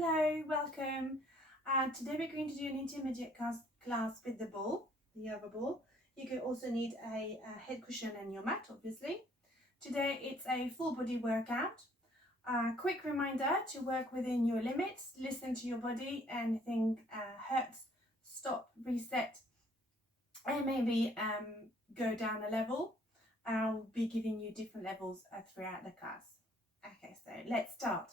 Hello, welcome. Today we're going to do an intermediate class with the ball, the yoga ball. You could also need a head cushion and your mat, obviously. Today it's a full body workout. Quick reminder to work within your limits, listen to your body, anything hurts, stop, reset, and maybe go down a level. I'll be giving you different levels throughout the class. Okay, so let's start.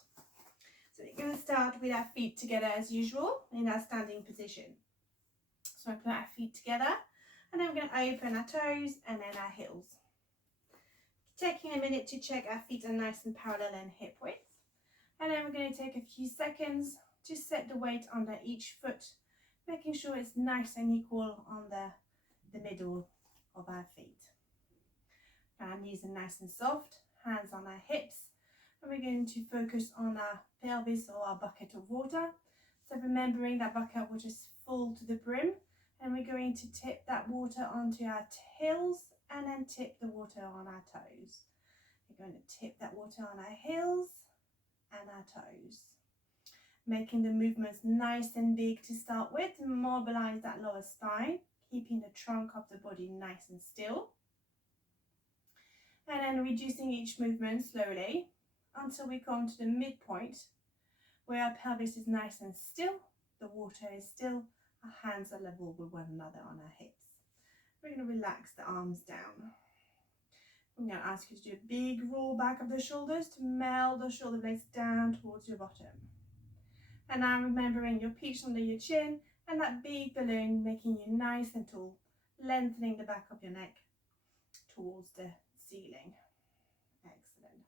So we're going to start with our feet together as usual in our standing position. So I put our feet together and then we're going to open our toes and then our heels. Taking a minute to check our feet are nice and parallel and hip width. And then we're going to take a few seconds to set the weight under each foot, making sure it's nice and equal on the middle of our feet. Our knees are nice and soft, hands on our hips. And we're going to focus on our pelvis or our bucket of water. So remembering that bucket of water is full to the brim, and we're going to tip that water onto our heels and then tip the water on our toes. We're going to tip that water on our heels and our toes. Making the movements nice and big to start with, mobilize that lower spine, keeping the trunk of the body nice and still. And then reducing each movement slowly until we come to the midpoint where our pelvis is nice and still, the water is still, our hands are level with one another on our hips. We're going to relax the arms down. I'm going to ask you to do a big roll back of the shoulders to melt the shoulder blades down towards your bottom. And now remembering your peach under your chin and that big balloon making you nice and tall, lengthening the back of your neck towards the ceiling. Excellent.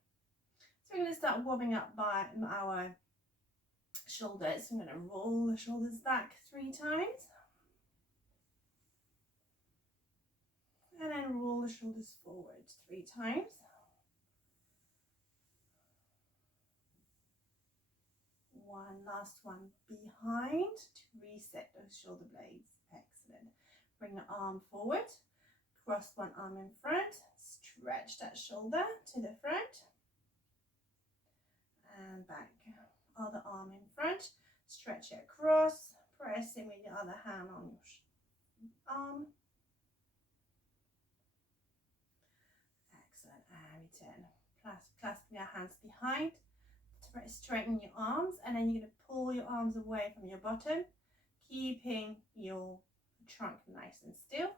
So we're going to start warming up by our shoulders. I'm going to roll the shoulders back 3 times. And then roll the shoulders forward 3 times. One last one behind to reset those shoulder blades. Excellent. Bring the arm forward. Cross one arm in front. Stretch that shoulder to the front. And back. Other arm in front. Stretch it across. Pressing with your other hand on your arm. Excellent. And return. Clasping our hands behind. Straighten your arms, and then you're going to pull your arms away from your bottom, keeping your trunk nice and still.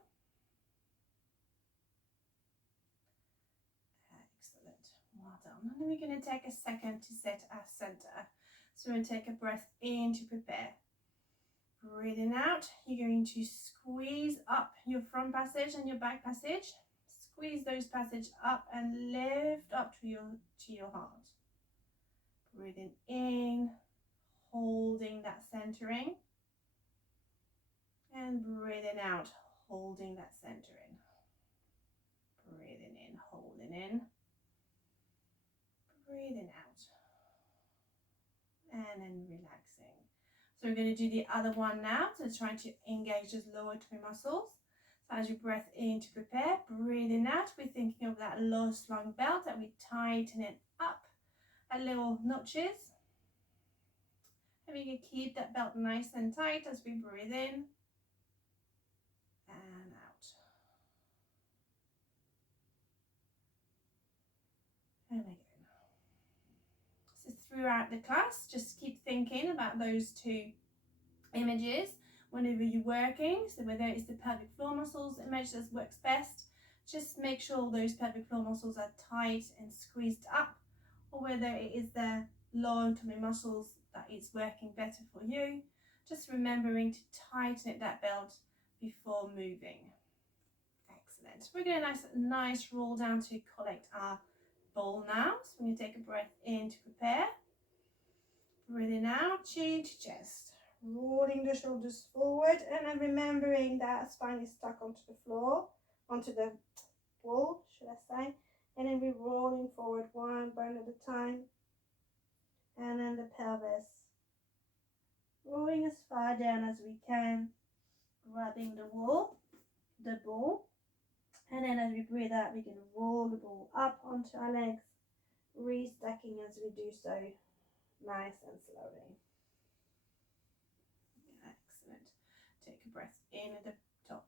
Excellent. Well done. And then we're going to take a second to set our center. So we're going to take a breath in to prepare. Breathing out, you're going to squeeze up your front passage and your back passage. Squeeze those passage up and lift up to your heart. Breathing in, holding that centering, and breathing out, holding that centering. Breathing in, holding in, breathing out, and then relaxing. So we're going to do the other one now, so trying to engage those lower toe muscles. So as you breath in to prepare, breathing out, we're thinking of that low slung belt, that we tighten it up a little notches. And we can keep that belt nice and tight as we breathe in and out. And again. So throughout the class, just keep thinking about those 2 images whenever you're working. So whether it's the pelvic floor muscles image that works best, just make sure those pelvic floor muscles are tight and squeezed up, or whether it is the lower tummy muscles that is working better for you, just remembering to tighten that belt before moving. Excellent. We're going to nice roll down to collect our ball now. So we're going to take a breath in to prepare. Breathing out, chin to chest. Rolling the shoulders forward, and then remembering that spine is stuck onto the floor, onto the wall, should I say. And then we're rolling forward 1 bone at a time. And then the pelvis. Rolling as far down as we can, grabbing the ball. And then as we breathe out, we can roll the ball up onto our legs, restacking as we do so, nice and slowly. in at the top.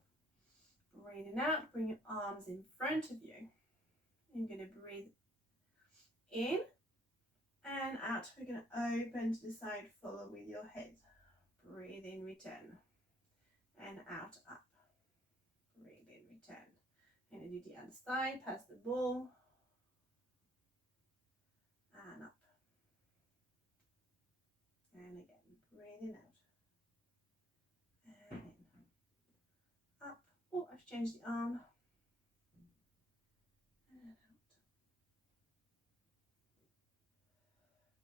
Breathing out, bring your arms in front of you. You're going to breathe in and out. We're going to open to the side, follow with your head. Breathe in, return. And out, up. Breathe in, return. I'm going to do the other side, pass the ball. And up. And again, breathing out. And in. Up. Oh, I've changed the arm. And out.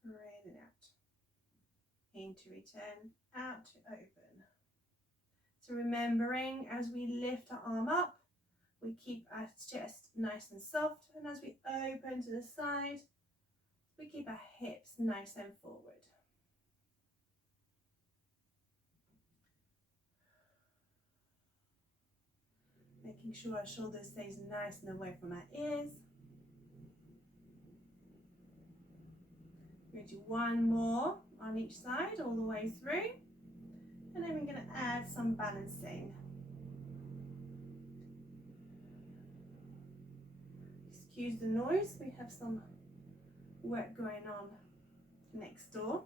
Breathing out. In to return, out to open. So remembering as we lift our arm up, we keep our chest nice and soft, and as we open to the side, we keep our hips nice and forward. Making sure our shoulder stays nice and away from our ears. We're going to do one more on each side, all the way through. And then we're going to add some balancing. Excuse the noise, we have some work going on next door.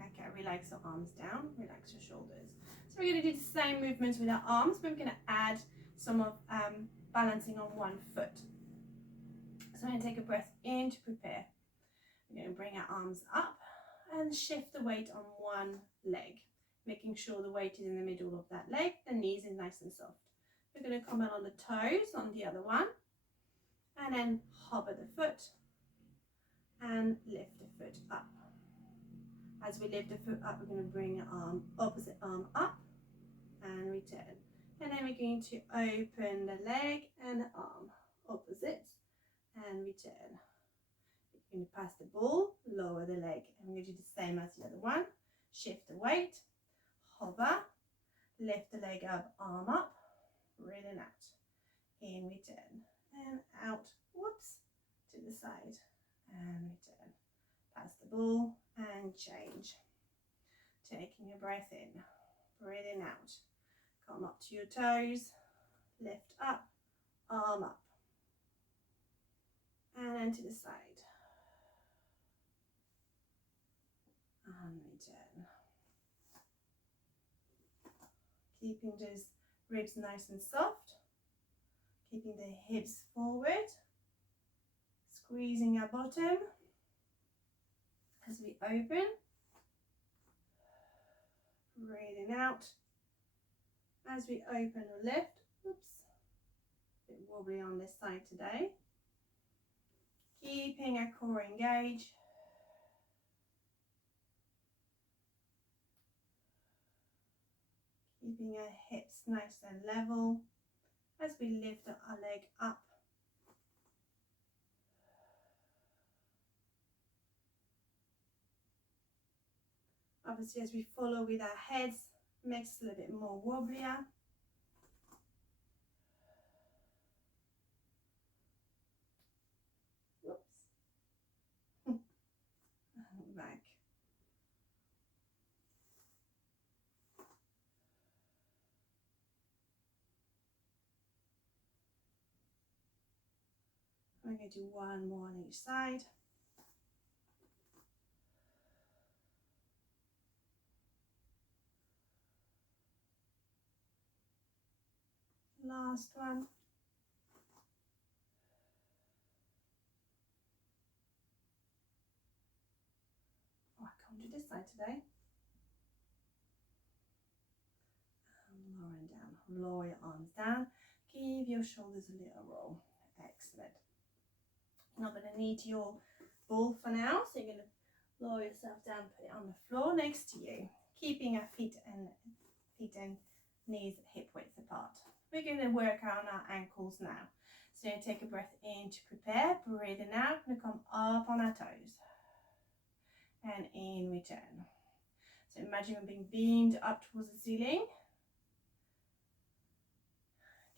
Okay, relax your arms down, relax your shoulders. So we're going to do the same movements with our arms, but we're going to add some of balancing on one foot. So I'm going to take a breath in to prepare. We're going to bring our arms up and shift the weight on one leg, making sure the weight is in the middle of that leg, the knees is nice and soft. We're going to come in on the toes on the other one, and then hover the foot and lift the foot up. As we lift the foot up, we're going to bring the arm, opposite arm up and return. And then we're going to open the leg and the arm, opposite and return. You're going to pass the ball, lower the leg, and we're going to do the same as the other one. Shift the weight, hover, lift the leg up, arm up, breathing out. In, return, and out, whoops, to the side, and return. Pass the ball and change. Taking a breath in, breathing out. Come up to your toes, lift up, arm up, and then to the side. And return. Keeping those ribs nice and soft. Keeping the hips forward. Squeezing our bottom as we open. Breathing out. As we open or lift. Oops. A bit wobbly on this side today. Keeping our core engaged. Keeping our hips nice and level as we lift our leg up. Obviously, as we follow with our heads, makes it a little bit more wobblier. Whoops. Back. I'm going to do one more on each side. Last one. Oh, I can't do this side today. And lowering down. Lower your arms down. Give your shoulders a little roll. Excellent. You're not going to need your ball for now, so you're going to lower yourself down, put it on the floor next to you, keeping our feet and knees hip width apart. We're going to work on our ankles now. So you're going to take a breath in to prepare, breathing out, going to come up on our toes, and in, return. So imagine we're being beamed up towards the ceiling,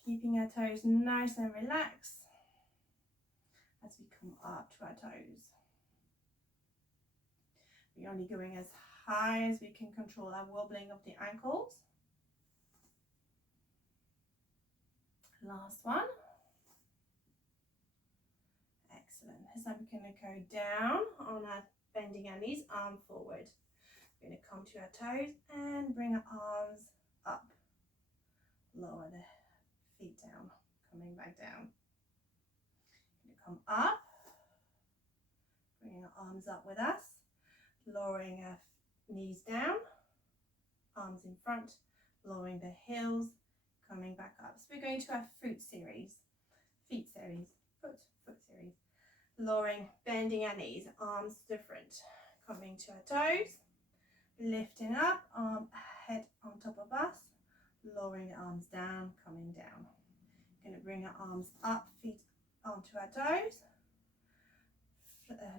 keeping our toes nice and relaxed as we come up to our toes. We're only going as high as we can control our wobbling of the ankles. Last one. Excellent. So we're going to go down on our bending our knees, arm forward. We're going to come to our toes and bring our arms up. Lower the feet down, coming back down. Going to come up, bring our arms up with us, lowering our knees down, arms in front, lowering the heels, coming back up. So we're going to our foot series, foot series. Lowering, bending our knees, arms to the front, coming to our toes, lifting up, arm head on top of us, lowering the arms down, coming down. Going to bring our arms up, feet onto our toes,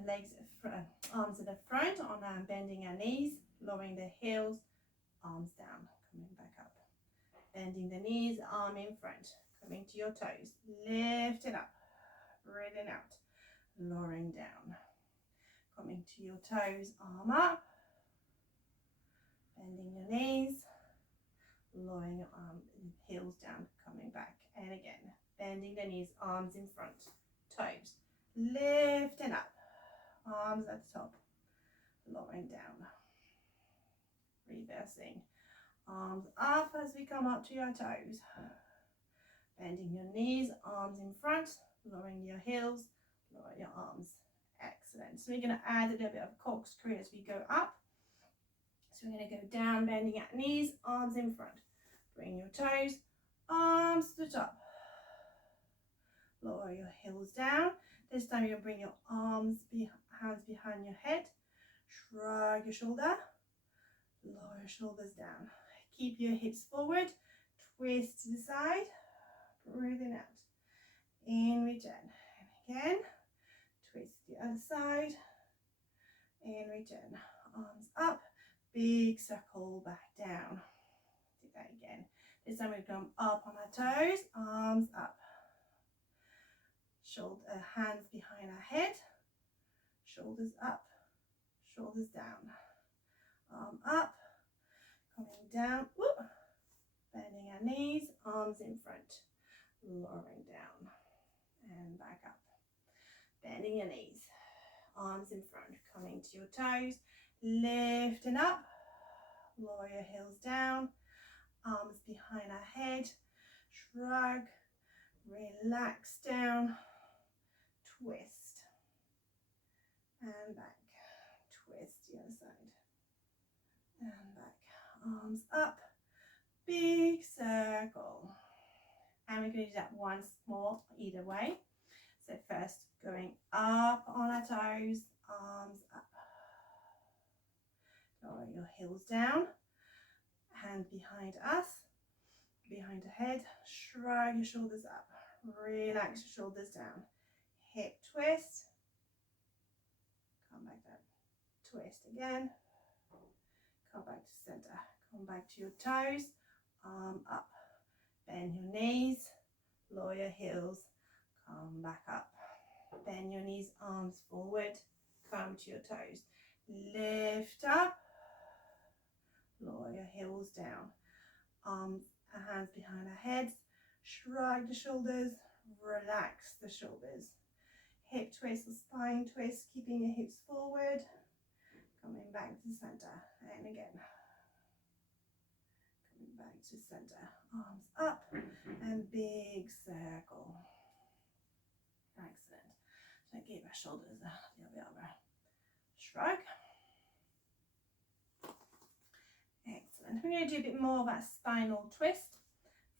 legs, arms in the front, on our bending our knees, lowering the heels, arms down, coming back up. Bending the knees, arm in front, coming to your toes, lift it up, breathing out, lowering down, coming to your toes, arm up, bending your knees, lowering your heels down, coming back, and again, bending the knees, arms in front, toes, lifting up, arms at the top, lowering down, reversing, arms up as we come up to your toes, bending your knees, arms in front, lowering your heels, lower your arms. Excellent. So we're going to add a little bit of corkscrew as we go up. So we're going to go down, bending at knees, arms in front. Bring your toes, arms to the top. Lower your heels down. This time you'll bring your hands behind your head. Shrug your shoulder. Lower your shoulders down. Keep your hips forward. Twist to the side. Breathing out. In return. And again. Twist the other side. In return. Arms up. Big circle back down. Do that again. This time we come up on our toes. Arms up. Hands behind our head. Shoulders up. Shoulders down. Arm up. Coming down. Whoop. Bending our knees. Arms in front. Lowering down. And back up. Bending your knees. Arms in front. Coming to your toes. Lifting up. Lower your heels down. Arms behind our head. Shrug. Relax down. Twist. And back. Twist the other side. And back. Arms up. Big circle. And we're going to do that once more either way. So first going up on our toes, arms up. Lower your heels down. Hands behind us, behind the head. Shrug your shoulders up. Relax your shoulders down. Hip twist. Come back down. Twist again. Come back to center. Come back to your toes. Arm up. Bend your knees. Lower your heels. Come back up. Bend your knees, arms forward. Come to your toes. Lift up. Lower your heels down. Hands behind our heads. Shrug the shoulders. Relax the shoulders. Hip twist or spine twist, keeping your hips forward. Coming back to center. And again. Coming back to center. Arms up and big circle. Excellent. So give our shoulders a little bit of a shrug. Excellent. We're going to do a bit more of a spinal twist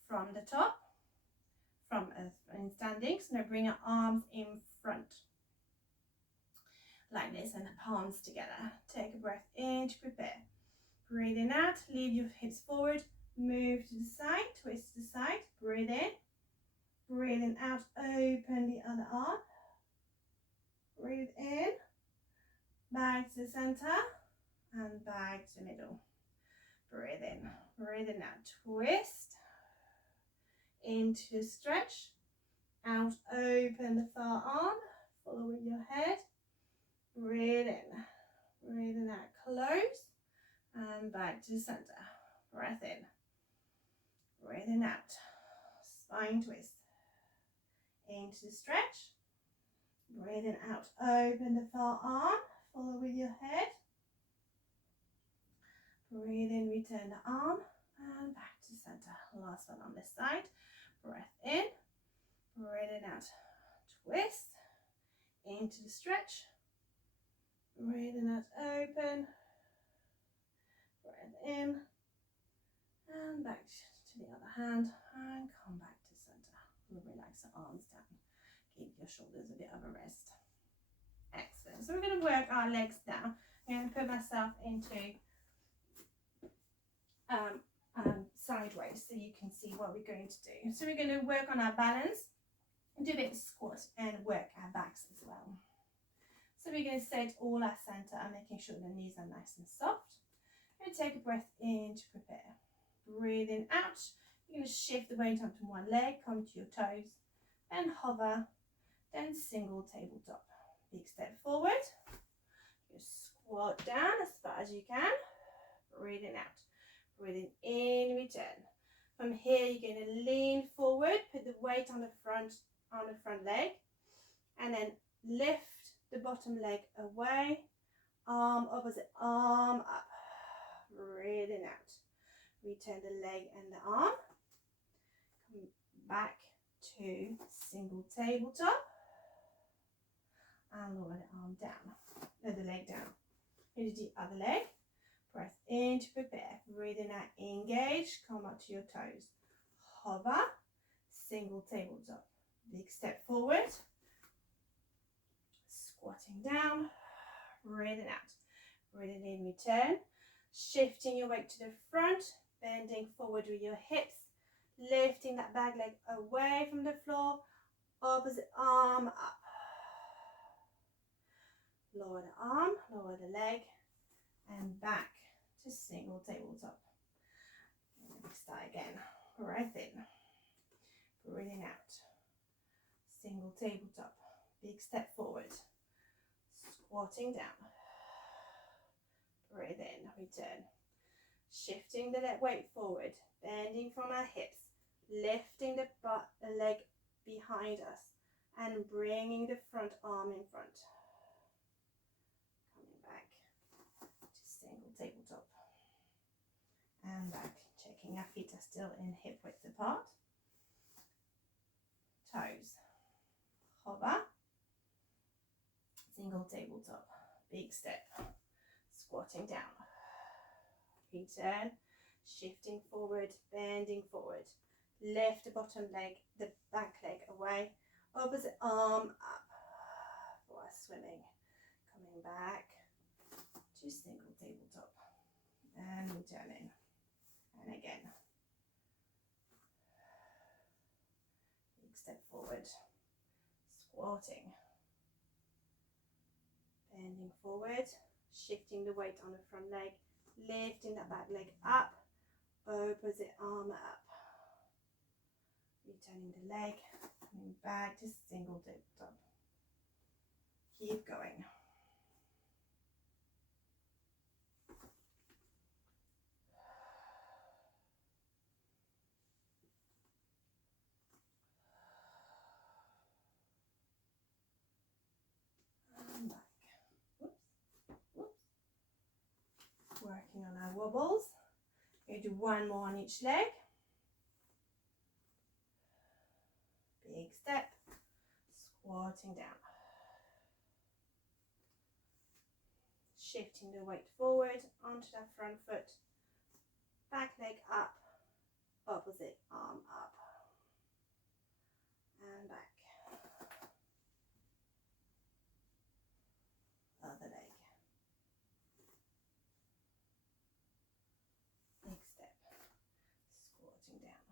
from the top, in standing. So now bring our arms in front like this and the palms together. Take a breath in to prepare. Breathing out, leave your hips forward, move to the side, twist to the side, breathe in. Breathing out, open the other arm. Breathe in, back to the center, and back to the middle. Breathe in, breathing out, twist, into stretch, out, open the far arm, follow with your head. Breathe in, breathing out, close, and back to the center. Breath in, breathing out. spine twist. Into the stretch. Breathing out, open the far arm, follow with your head. Breathe in, return the arm, and back to center. Last one on this side. Breath in, breathing out, twist, into the stretch. Breathing out, open. Breath in, and back to the other hand, and come back to center. Relax the arms down. Give your shoulders a bit of a rest. Excellent. So we're going to work our legs down. I'm going to put myself into sideways so you can see what we're going to do. So we're going to work on our balance, do a bit of squat and work our backs as well. So we're going to set all our center and making sure the knees are nice and soft. And take a breath in to prepare. Breathing out. You're going to shift the weight onto one leg, come to your toes, and hover, then single tabletop. Big step forward. You squat down as far as you can. Breathing out. Breathing in, return. From here, you're going to lean forward, put the weight on the front leg, and then lift the bottom leg away. Arm opposite, arm up. Breathing out. Return the leg and the arm. Come back to single tabletop. And lower the arm down. The leg down. Into the other leg. Breath in to prepare. Breathing out, engage. Come up to your toes. Hover. Single tabletop. Big step forward. Squatting down. Breathing out. Breathing in, return. Shifting your weight to the front. Bending forward with your hips. Lifting that back leg away from the floor. Opposite arm up. Lower the arm, lower the leg, and back to single tabletop. And start again. Breath in. Breathing out. Single tabletop. Big step forward. Squatting down. Breathe in, return. Shifting the weight forward, bending from our hips, lifting the leg behind us, and bringing the front arm in front. Coming back to single tabletop. And back, checking our feet are still in hip width apart. Toes. Hover. Single tabletop. Big step. Squatting down. Return. Shifting forward, bending forward. Lift the bottom leg, the back leg away. Opposite arm up for our swimming. Coming back to single tabletop. And returning. And again. Big step forward. Squatting. Bending forward. Shifting the weight on the front leg. Lifting that back leg up. Opposite arm up. Returning the leg. Coming back to single tabletop. Keep going. And back. Whoops. Whoops. Working on our wobbles. We're going to do one more on each leg. Big step. Squatting down. Shifting the weight forward onto that front foot. Back leg up. Opposite arm up. And back. Other leg. Big step. Squatting down.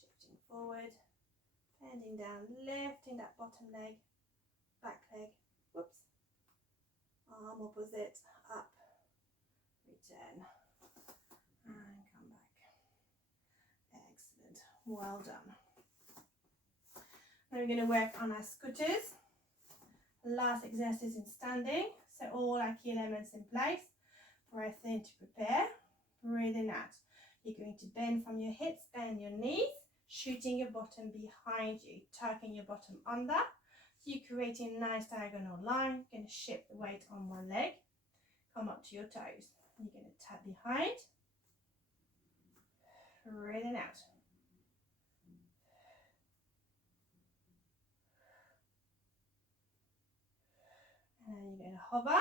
Shifting forward. Bending down. Lifting that bottom leg. Back leg. Whoops. Arm opposite. Up. Return. And come back. Excellent. Well done. Now we're going to work on our scooters. Last exercise in standing. So all our key elements in place. Breath in to prepare. Breathing out. You're going to bend from your hips, bend your knees, shooting your bottom behind you, tucking your bottom under. So you're creating a nice diagonal line. You're going to shift the weight on one leg, come up to your toes. You're going to tap behind, breathing out. And then you're going to hover.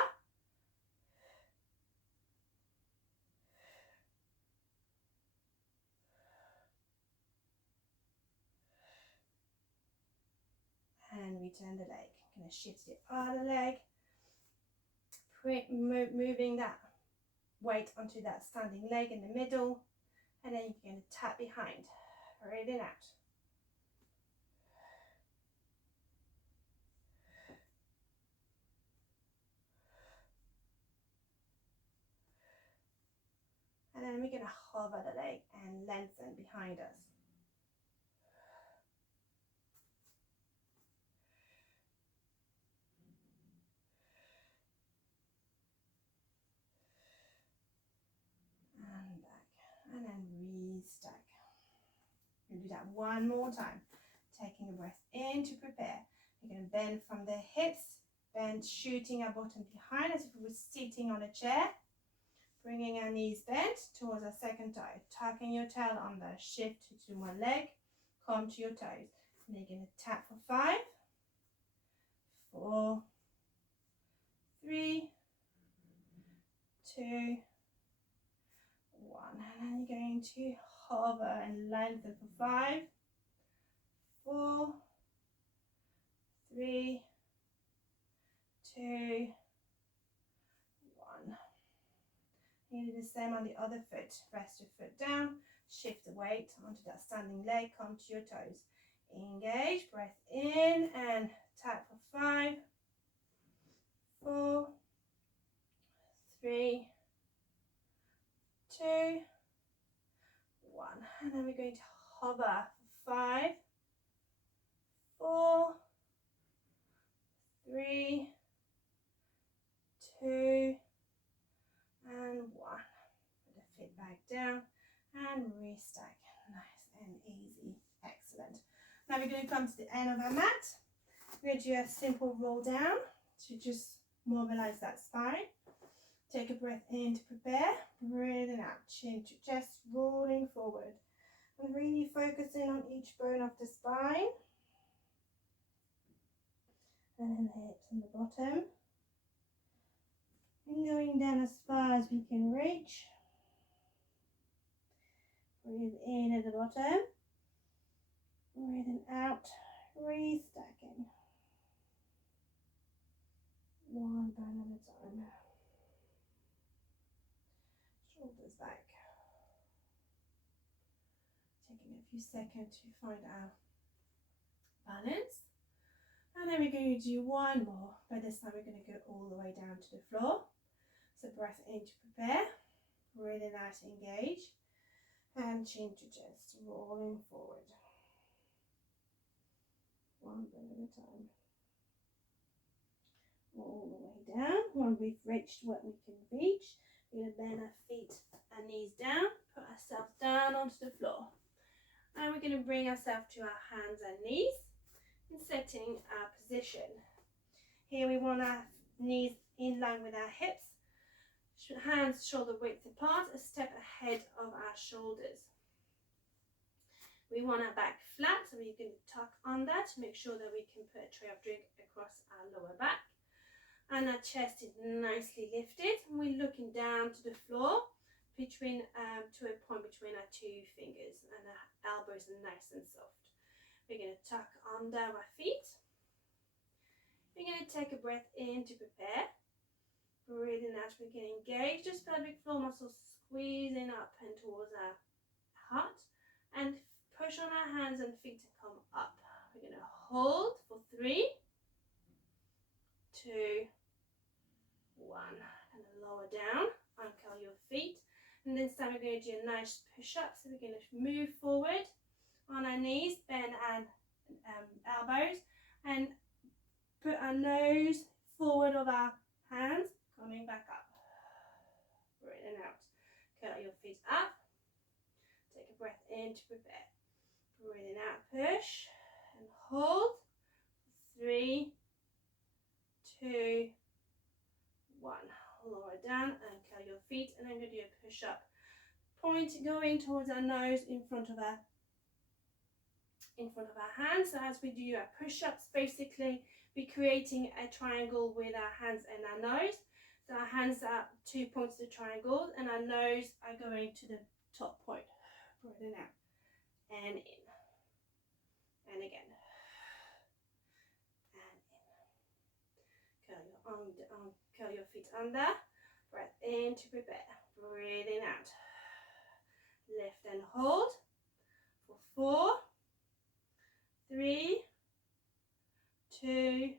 And return the leg. Going to shift the other leg, moving that weight onto that standing leg in the middle, and then you're going to tap behind, breathing out. And then we're going to hover the leg and lengthen behind us. And back, and then restack. We'll do that one more time. Taking a breath in to prepare. We're going to bend from the hips, bend, shooting our bottom behind as if we were sitting on a chair. Bringing our knees bent towards our second toe. Tucking your tail under, shift to one leg, come to your toes. And you're going to tap for 5, 4, 3, 2, 1. And then you're going to hover and lengthen for 5, 4, 3, 2, 1. You do the same on the other foot. Rest your foot down, shift the weight onto that standing leg, come to your toes. Engage, breath in and tap for 5, 4, 3, 2, 1. And then we're going to hover for 5, 4, 3, 2, and 1. Put the feet back down and restack. Nice and easy. Excellent. Now we're going to come to the end of our mat. We're going to do a simple roll down to just mobilize that spine. Take a breath in to prepare. Breathing out, chin to chest, rolling forward. And really focusing on each bone of the spine. And then the hips and the bottom. And going down as far as we can reach. Breathe in at the bottom. Breathing out, restacking. One bone at a time. Shoulders back. Taking a few seconds to find our balance. And then we're going to do one more, but this time we're going to go all the way down to the floor. So breath in to prepare, breathing out to engage, and chin to chest, rolling forward. One breath at a time. All the way down. When we've reached what we can reach, we're going to bend our feet and knees down, put ourselves down onto the floor. And we're going to bring ourselves to our hands and knees and setting our position. Here we want our knees in line with our hips, hands shoulder width apart, a step ahead of our shoulders. We want our back flat, so we can tuck under to make sure that we can put a tray of drink across our lower back. And our chest is nicely lifted. And we're looking down to the floor between to a point between our 2 fingers, and our elbows are nice and soft. We're going to tuck under our feet. We're going to take a breath in to prepare. Breathing out, we can engage those pelvic floor muscles, squeezing up and towards our heart, and push on our hands and feet to come up. We're going to hold for 3, 2, 1. And then lower down, uncurl your feet. And this time we're going to do a nice push up. So we're going to move forward on our knees, bend our elbows, and put our nose forward of our hands, coming back up. Breathing out. Curl your feet up. breath in to prepare. Breathing out, push and hold. 3, 2, 1. Lower down and curl your feet, and I'm going to do a push up. Point going towards our nose in front of our hands. So as we do our push-ups, basically we're creating a triangle with our hands and our nose. So our hands are 2 points to the triangle, and our nose are going to the top point. Breathing out and in, and again, and in. Curl your feet under. Breath in to prepare. Breathing out. Lift and hold for 4, 3, 2,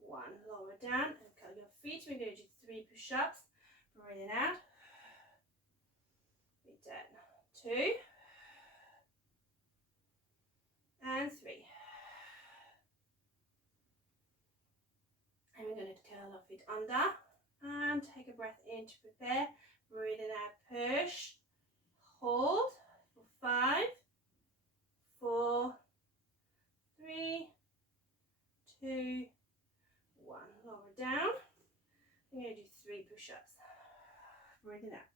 1. Lower down and curl your feet. We're going to do 3 push-ups. Breathing out. Return. 2 and 3. And we're going to curl our feet under and take a breath in to prepare. Breathing out, push, hold for 5, 4, 3, 2, 1. Lower down. We're going to do 3 push-ups. Breathing out.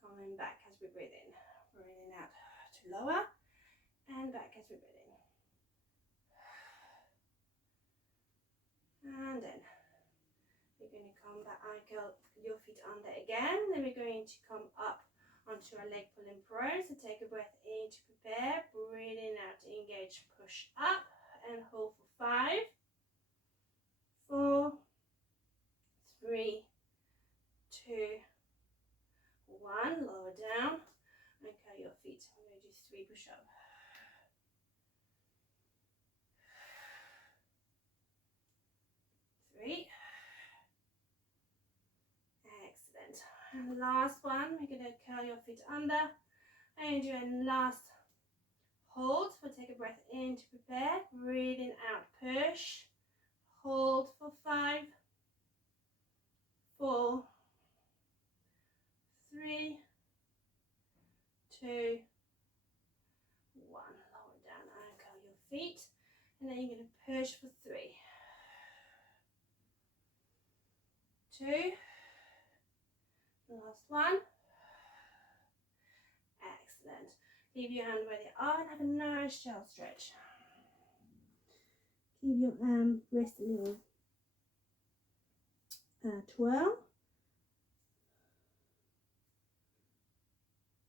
Coming back as we breathe in. Breathing out to lower and back as we breathe in. And then we're going to come back and curl your feet under again. Then we're going to come up onto our leg pulling pro. So take a breath in to prepare. Breathing out to engage. Push up and hold for 5, 4, 3, 2, 1. Lower down and curl your feet. I'm going to do 3 push-ups. 3. Excellent. And the last one, we're going to curl your feet under and do a last hold. So take a breath in to prepare. Breathing out, push, hold for 5, 4, 3, 2, 1. Lower down and curl your feet. And then you're going to push for 3, 2, last one. Excellent. Leave your hand where they are and have a nice shell stretch. Give your wrist a little twirl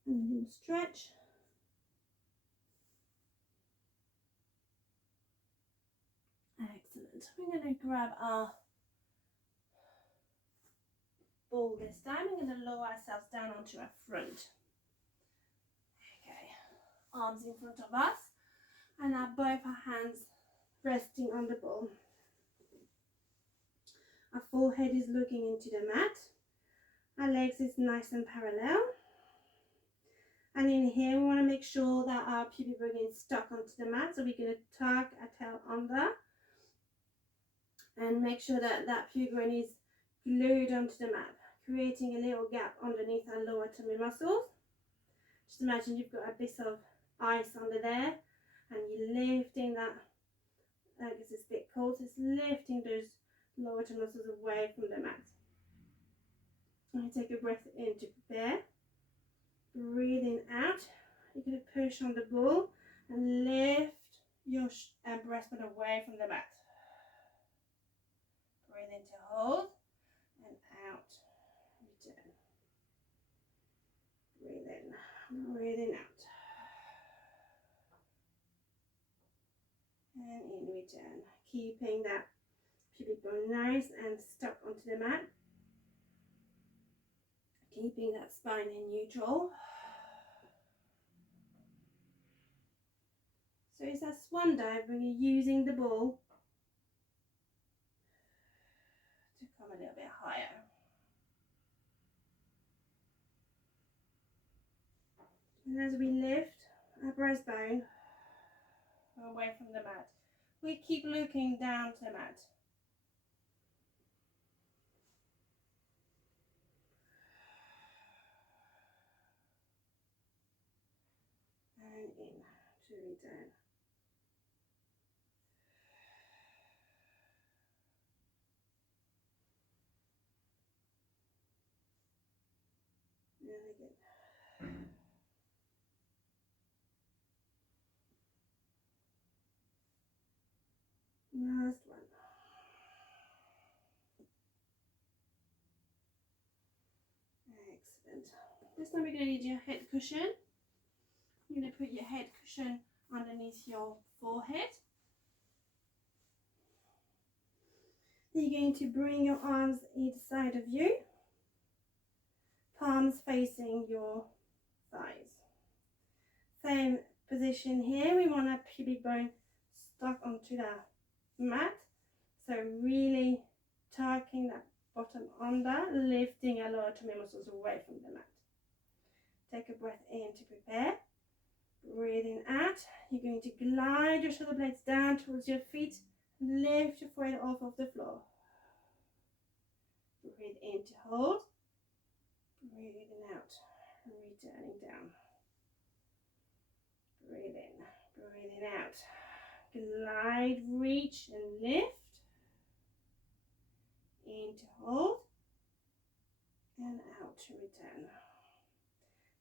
and a little stretch. Excellent. We're going to grab our ball this time. We're going to lower ourselves down onto our front. Okay, arms in front of us and now both our hands resting on the ball. Our forehead is looking into the mat. Our legs is nice and parallel. And in here we want to make sure that our pubic bone is stuck onto the mat. So we're going to tuck our tail under and make sure that that pubic bone is glued onto the mat, creating a little gap underneath our lower tummy muscles. Just imagine you've got a bit of ice under there and you're lifting that, I guess it's a bit cold, so it's lifting those lower tummy muscles away from the mat. And take a breath in to prepare. Breathing out, you're going to push on the ball and lift your breastbone away from the mat. Breathe in to hold and out. Return. Breathe in, breathing out. And in, return. Keeping that pubic bone nice and stuck onto the mat. Keeping that spine in neutral. So it's a swan dive when you're using the ball to come a little bit higher. And as we lift our breastbone away from the mat, we keep looking down to the mat. in to return. And again. Last one. Excellent. This time we're going to need your head cushion. You're going to put your head cushion underneath your forehead. You're going to bring your arms either side of you, palms facing your thighs. Same position here. We want our pubic bone stuck onto the mat. So really tucking that bottom under, lifting our lower tummy muscles away from the mat. Take a breath in to prepare. Breathing out. You're going to glide your shoulder blades down towards your feet. Lift your forehead off of the floor. Breathe in to hold. Breathing out. Returning down. Breathe in. Breathing out. Glide, reach and lift. In to hold. And out to return.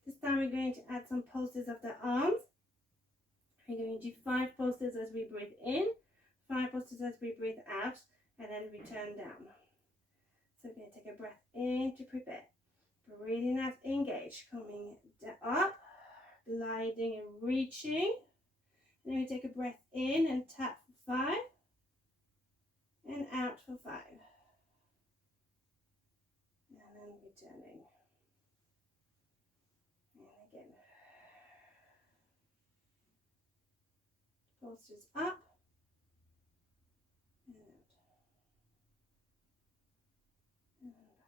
This time we're going to add some pulses of the arms. We're going to do 5 pulses as we breathe in, 5 pulses as we breathe out, and then return down. So we're going to take a breath in to prepare. Breathing out, engage, coming up, gliding and reaching. And then we take a breath in and tap for 5, and out for 5. And then returning. Again. Pulses up and out. And back.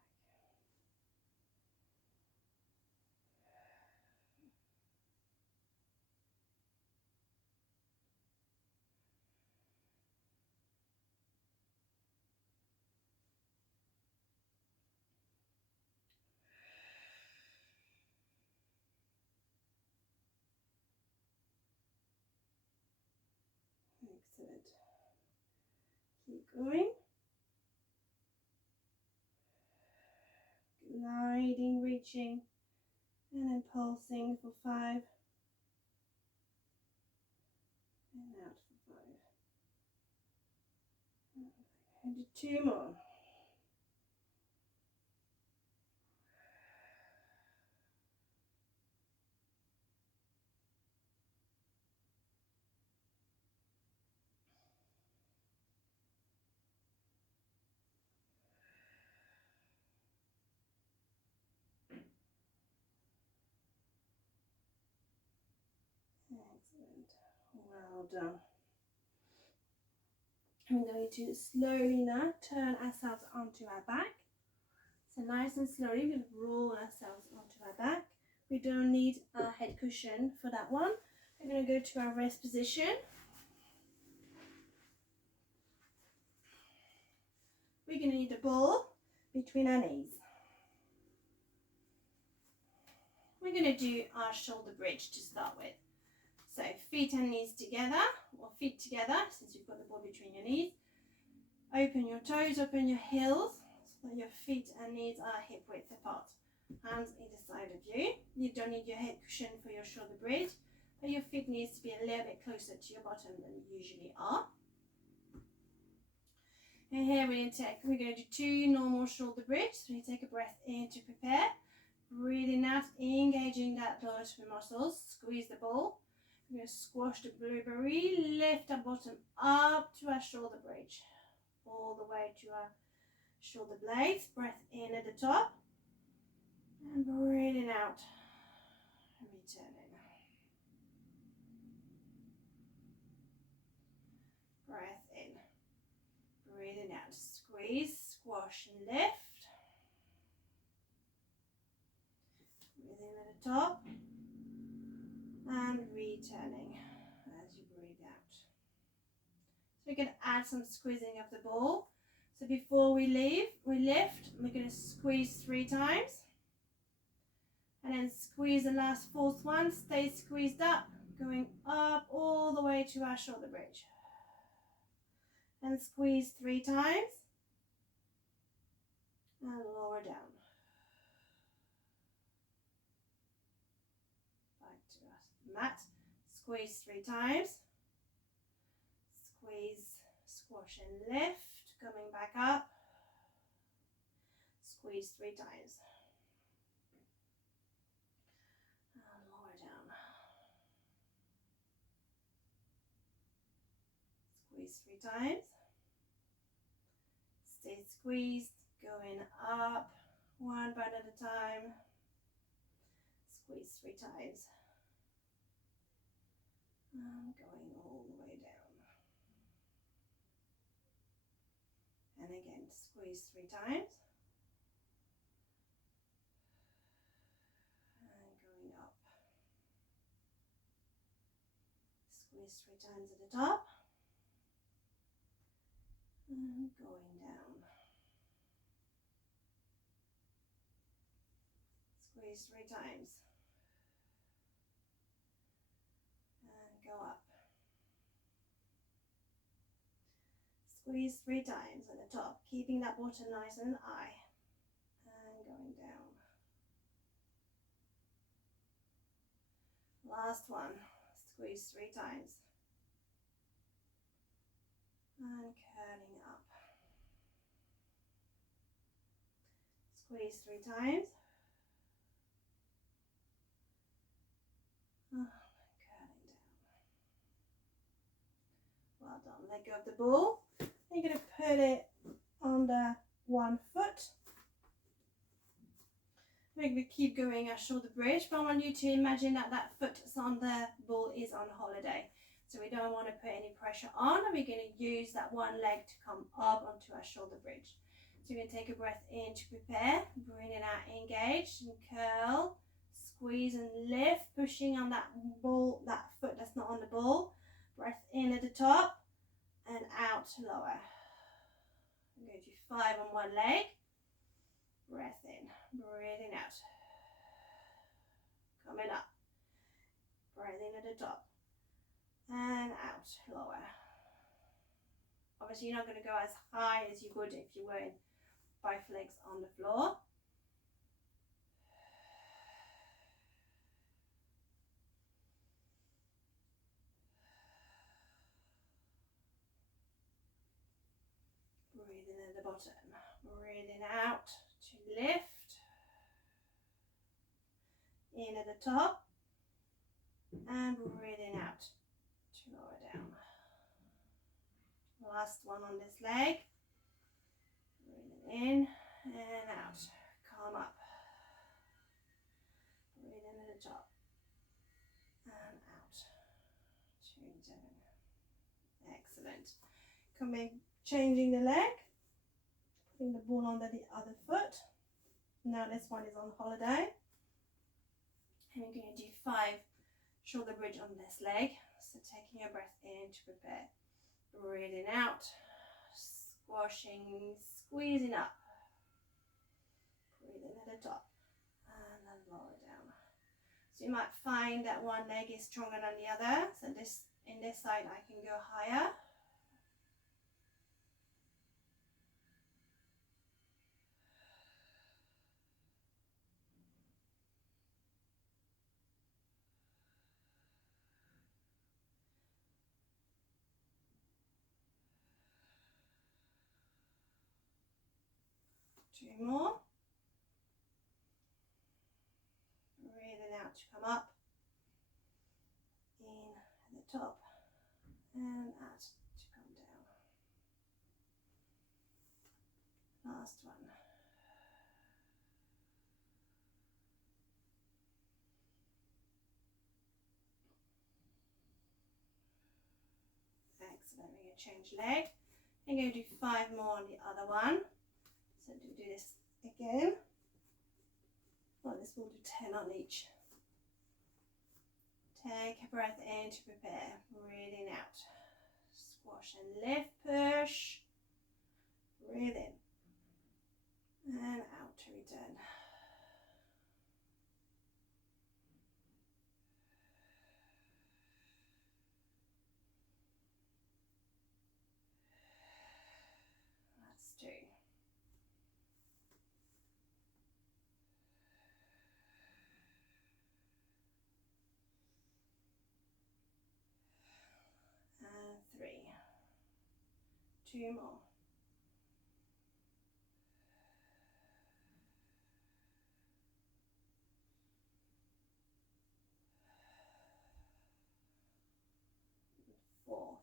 Excellent. Keep going. Gliding, reaching, and then pulsing for 5. And out for 5. And do 2 more. Excellent. Well done. I'm going to slowly now turn ourselves onto our back. So nice and slowly we're going to roll ourselves onto our back. We don't need a head cushion for that one. We're going to go to our rest position. We're going to need a ball between our knees. We're going to do our shoulder bridge to start with. So feet and knees together, or feet together, since you've got the ball between your knees. Open your toes, open your heels, so that your feet and knees are hip width apart. Hands either side of you. You don't need your head cushion for your shoulder bridge, but your feet needs to be a little bit closer to your bottom than you usually are. And here we're going to do 2 normal shoulder bridge. So you take a breath in to prepare. Breathing out, engaging that lower tummy muscles. Squeeze the ball. We're going to squash the blueberry, lift our bottom up to our shoulder bridge, all the way to our shoulder blades. Breath in at the top, and breathing out, returning. Breath in, breathing out, squeeze, squash and lift. Breathing at the top. And returning as you breathe out. So we can add some squeezing of the ball. So before we lift, we're going to squeeze 3 times. And then squeeze the last 4th one, stay squeezed up. going up all the way to our shoulder bridge. And squeeze 3 times. And lower down. Back to our mat. Squeeze 3 times. Squeeze, squash and lift. Coming back up. Squeeze 3 times. And lower down. Squeeze 3 times. Stay squeezed. Going up. 1 band at a time. Squeeze 3 times. And going all the way down. And again, squeeze 3 times. And going up. Squeeze 3 times at the top. And going down. Squeeze 3 times. And go up. Squeeze 3 times at the top, keeping that bottom nice and high. And going down. Last one. Squeeze 3 times. And curling up. Squeeze 3 times. And curling down. Well done. Let go of the ball. You're going to put it under one foot. We're going to keep going our shoulder bridge, but I want you to imagine that that foot is on the ball is on holiday. So we don't want to put any pressure on. We're going to use that one leg to come up onto our shoulder bridge. So you're going to take a breath in to prepare, bring it out, engage and curl, squeeze and lift, pushing on that ball, that foot that's not on the ball. Breath in at the top and out lower. I'm going to do 5 on one leg. Breath in, breathing out. Coming up. Breath in at the top. And out, lower. Obviously you're not going to go as high as you would if you were in both legs on the floor. Breathing at the bottom. Breathing out to lift. In at the top. And breathing out to lower down. Last one on this leg. Breathing in and out. Come up. Breathing at the top. And out. 2 down. Excellent. Coming, changing the leg. Putting the ball under the other foot. Now this one is on holiday. And we're going to do 5 shoulder bridge on this leg. So taking a breath in to prepare. Breathing out, squashing, squeezing up. Breathing at the top and then lower down. So you might find that one leg is stronger than the other. So in this side I can go higher. Two more. Breathing out to come up. In at the top and out to come down. Last one. Excellent. We're going to change leg. I'm going to do 5 more on the other one. So do this again. Well, this will do 10 on each. Take a breath in to prepare. Breathing out. Squash and lift, push. Breathe in. And out to return. 2 more. Four.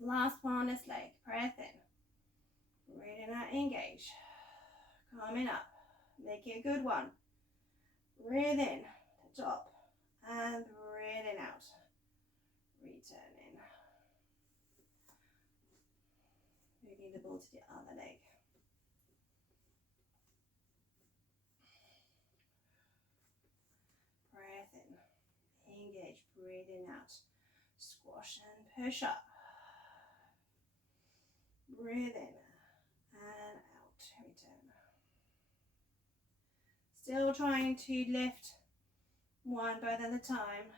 Last one on this leg. Breath in. Breathing out, engage. Coming up. Make it a good one. Breathe in, the top, and breathing out. Returning. Moving the ball to the other leg. Breath in, engage, breathing out. Squash and push up. Breathe in and out. Return. Still trying to lift one breath at a time.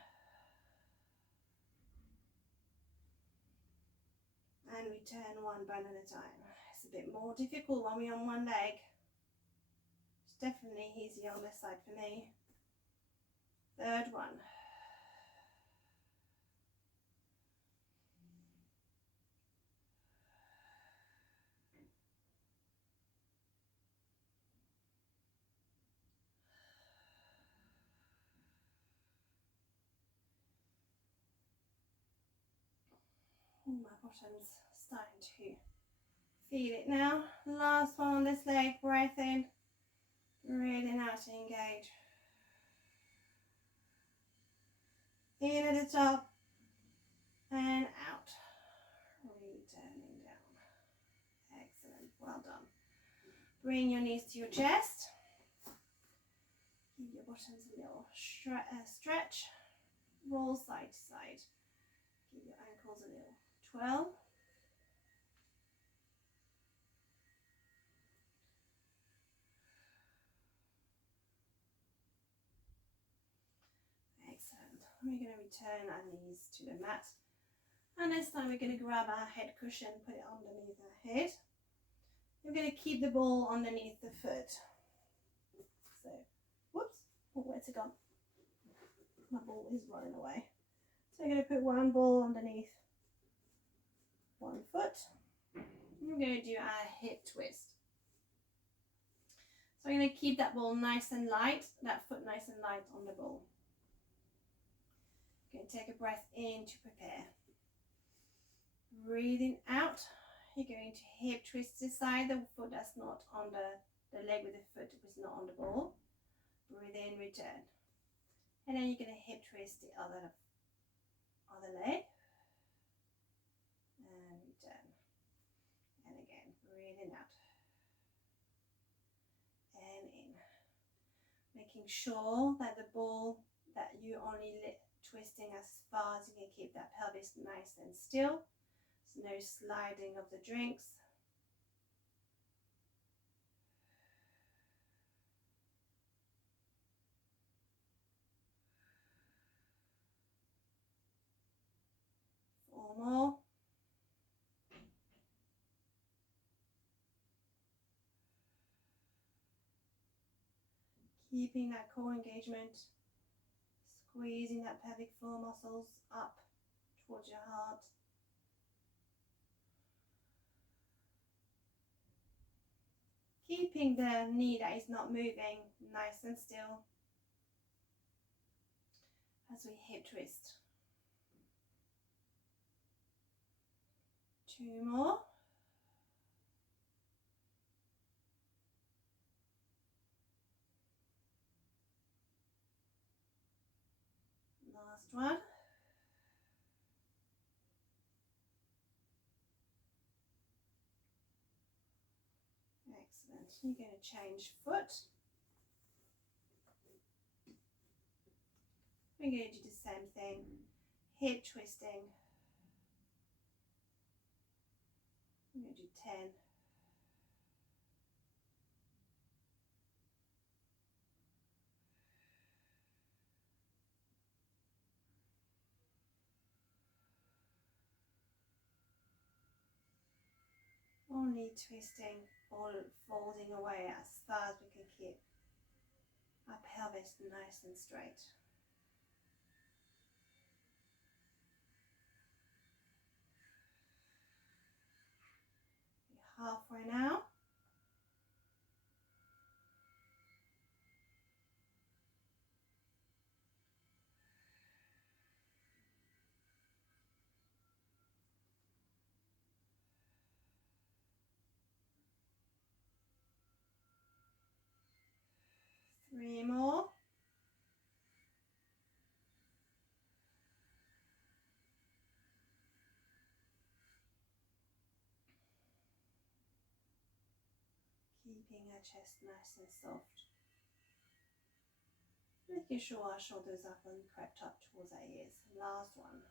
And return one breath at a time. It's a bit more difficult when we're on one leg. It's definitely easier on this side for me. Third one. My bottom's starting to feel it now. Last one on this leg. Breath in. Breathing out to engage. In at the top and out. Returning down. Excellent. Well done. Bring your knees to your chest. Give your bottoms a little stretch. Roll side to side. Give your ankles a little twirl. Excellent. We're going to return our knees to the mat. And this time we're going to grab our head cushion, put it underneath our head. We're going to keep the ball underneath the foot. So, whoops, oh, where's it gone? My ball is running away. So I'm going to put one ball underneath one foot. We're going to do our hip twist. So I'm going to keep that ball nice and light, that foot nice and light on the ball. Going to take a breath in to prepare. Breathing out, you're going to hip twist this side, the foot that's not on the leg with the foot was not on the ball. Breathe in, return. And then you're going to hip twist the other leg. And return. And again, breathing out. And in. Making sure that the ball, that you only twisting as far as you can keep that pelvis nice and still. There's no sliding of the drinks. Four more. Keeping that core engagement, squeezing that pelvic floor muscles up towards your heart. Keeping the knee that is not moving nice and still as we hip twist. 2 more. Last one. Excellent. You're going to change foot. We're going to do the same thing. Hip twisting. I'm going to do 10. Only twisting or folding away as far as we can keep our pelvis nice and straight. halfway now. Three more. Keeping our chest nice and soft. Making sure our shoulders up and crept up towards our ears. Last one.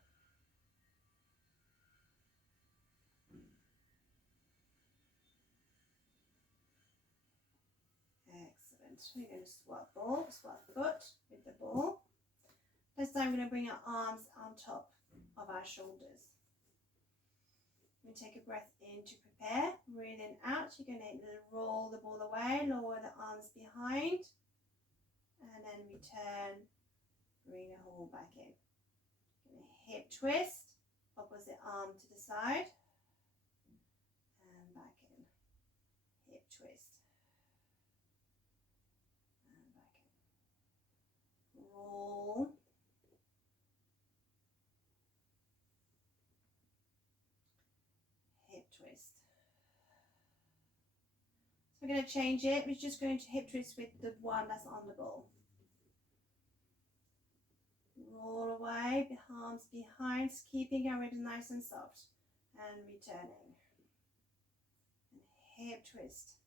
Excellent. We're going to swap foot with the ball. This time we're going to bring our arms on top of our shoulders. We take a breath in to prepare. Breathing out, you're going to roll the ball away, lower the arms behind, and then return, bring the ball back in. Hip twist, opposite arm to the side, and back in. Hip twist, and back in. Roll. Hip twist. So we're going to change it. We're just going to hip twist with the one that's on the ball. Roll away, arms behind, keeping our ribs nice and soft, and returning. And hip twist,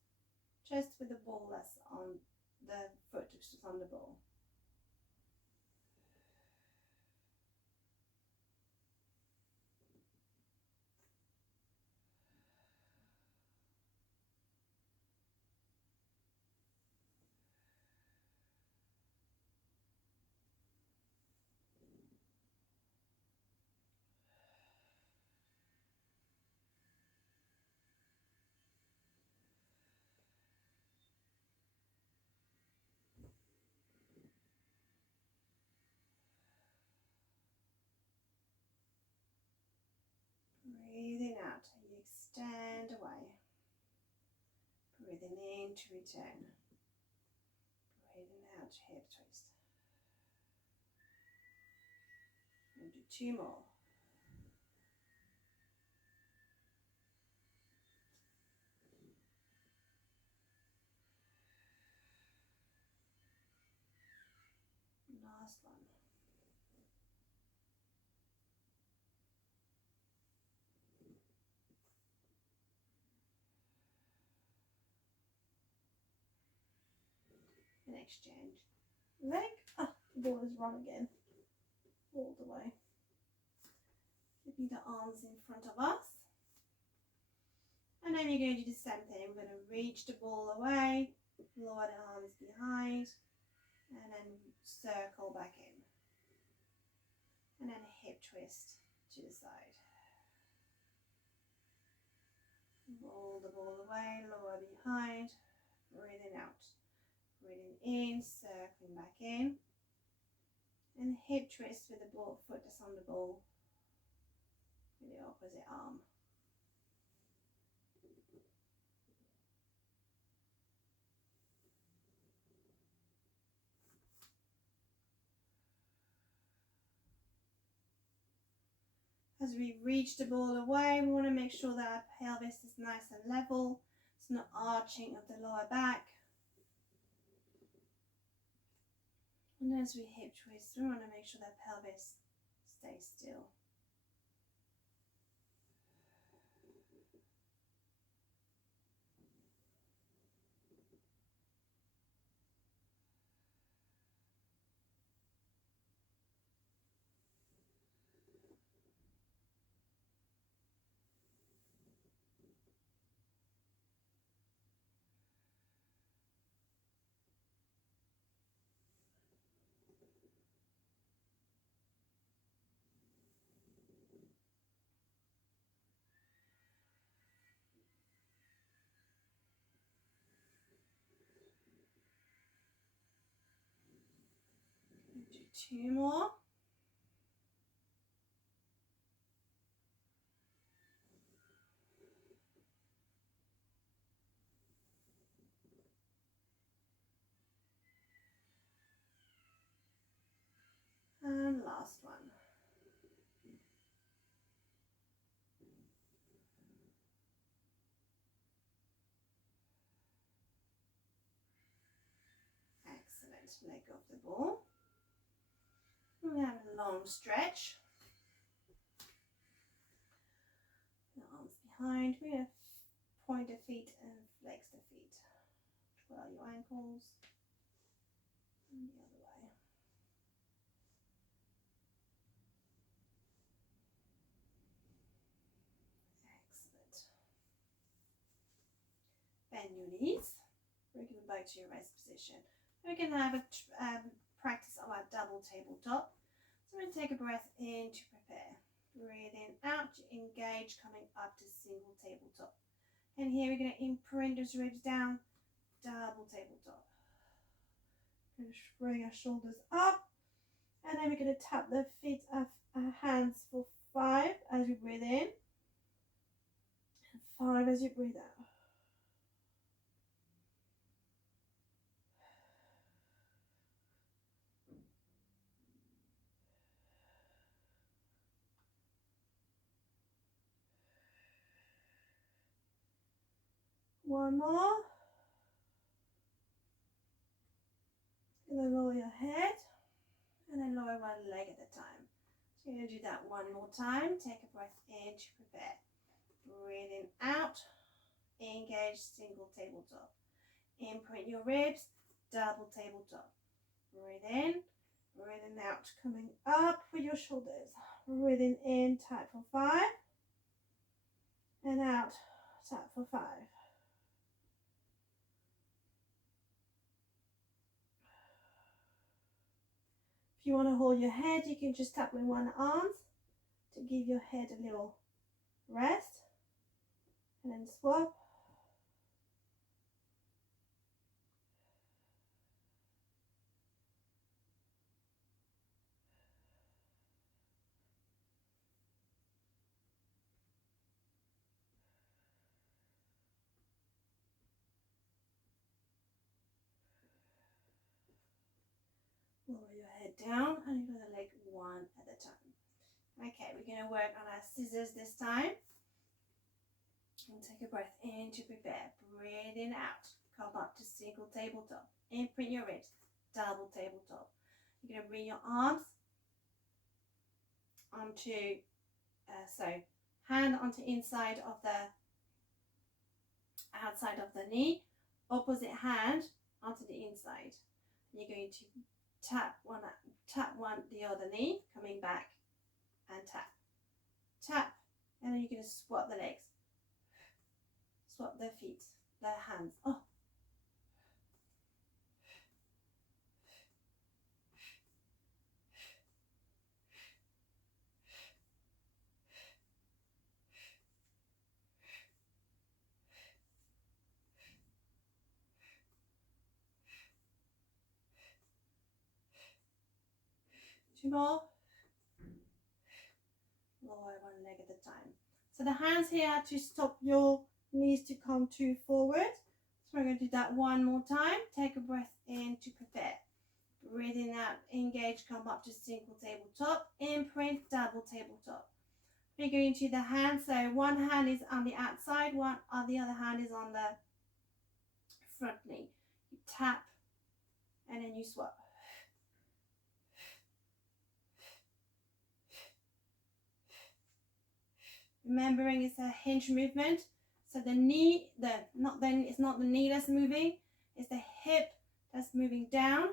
just with the ball that's on the foot, which is on the ball. Breathing out, you extend away. Breathing in to return. Breathing out, hip twist. We'll do two more. Last one. And exchange. Leg. Ah, the ball is wrong again. All the way. Keeping the arms in front of us. And then we're going to do the same thing. We're going to reach the ball away, lower the arms behind, and then circle back in. And then hip twist to the side. Roll the ball away, lower behind, breathing out. Breathing in, circling back in. And hip twist with the ball, foot that's on the ball, with the opposite arm. As we reach the ball away, we want to make sure that our pelvis is nice and level. It's not arching of the lower back. And as we hip twist, we want to make sure that pelvis stays still. Do two more. And last one. Excellent. Let go of the ball. We have a long stretch. The arms behind. We have point the feet and flex the feet. Twirl your ankles. And the other way. Excellent. Bend your knees. We're going back to your rest position. We're going to have a practice of our double tabletop. So we're going to take a breath in to prepare. Breathe in, out to engage, coming up to single tabletop. And here we're going to imprint those ribs down, double tabletop. We're going to bring our shoulders up. And then we're going to tap the feet of our hands for 5 as we breathe in. And 5 as you breathe out. One more. And then lower your head. And then lower one leg at a time. So you're going to do that one more time. Take a breath in to prepare. Breathe in, out. Engage, single tabletop. Imprint your ribs, double tabletop. Breathe in, breathing out. Coming up with your shoulders. Breathing in, tap for 5. And out, tap for 5. If you want to hold your head, you can just tap with one arm to give your head a little rest. And then swap. Lower your head down and you're going to leg one at a time. Okay, we're going to work on our scissors this time. And take a breath in to prepare. Breathe in, out. Come up to single tabletop. Imprint your ribs. Double tabletop. You're going to bring your arms onto, hand onto inside of the outside of the knee. Opposite hand onto the inside. You're going to tap one, the other knee, coming back and tap, and then you're going to swap the legs, swap their feet, their hands. Oh. Two more. Lower one leg at a time. So the hands here to stop your knees to come too forward. So we're going to do that one more time. Take a breath in to prepare. Breathing out, engage, come up to single tabletop. Imprint, double tabletop. We're going to the hands. So one hand is on the outside, the other hand is on the front knee. You tap and then you swap. Remembering it's a hinge movement, so the knee, it's not the knee that's moving, it's the hip that's moving down.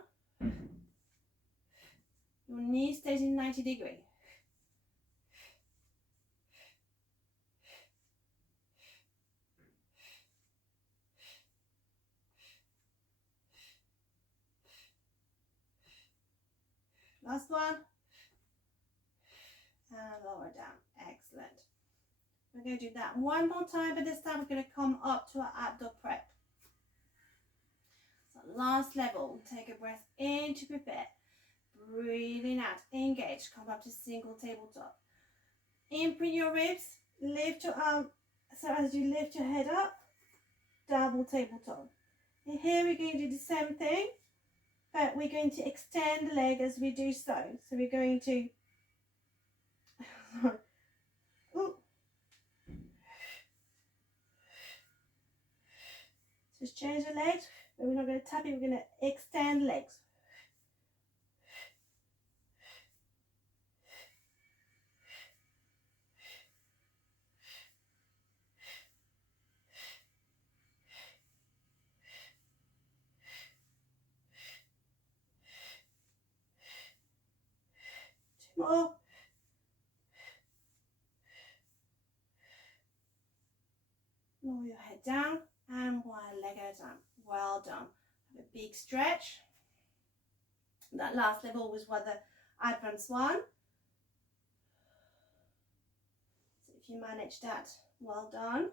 Your knee stays in 90 degrees. Last one. And lower down. Excellent. We're going to do that one more time, but this time we're going to come up to our abdo prep. So last level, take a breath in to prepare. Breathing out, engage, come up to single tabletop. Imprint your ribs, lift your arm, so as you lift your head up, double tabletop. And here we're going to do the same thing. but we're going to extend the leg as we do so. So we're going to Ooh. Just change the legs, but we're not going to tap it, we're going to extend legs. Two more. Lower your head down and one leg at a time. Well done. Have a big stretch. That last level was what the advanced one. So if you manage that, well done.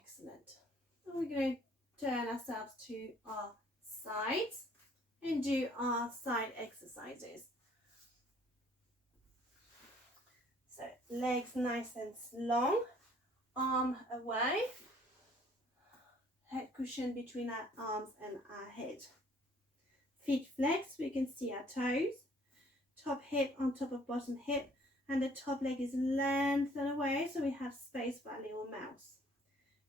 Excellent. Now we're going to turn ourselves to our sides and do our side exercises. So legs nice and long, arm away, head cushion between our arms and our head. Feet flexed, we can see our toes, top hip on top of bottom hip, and the top leg is lengthened away so we have space for our little mouse.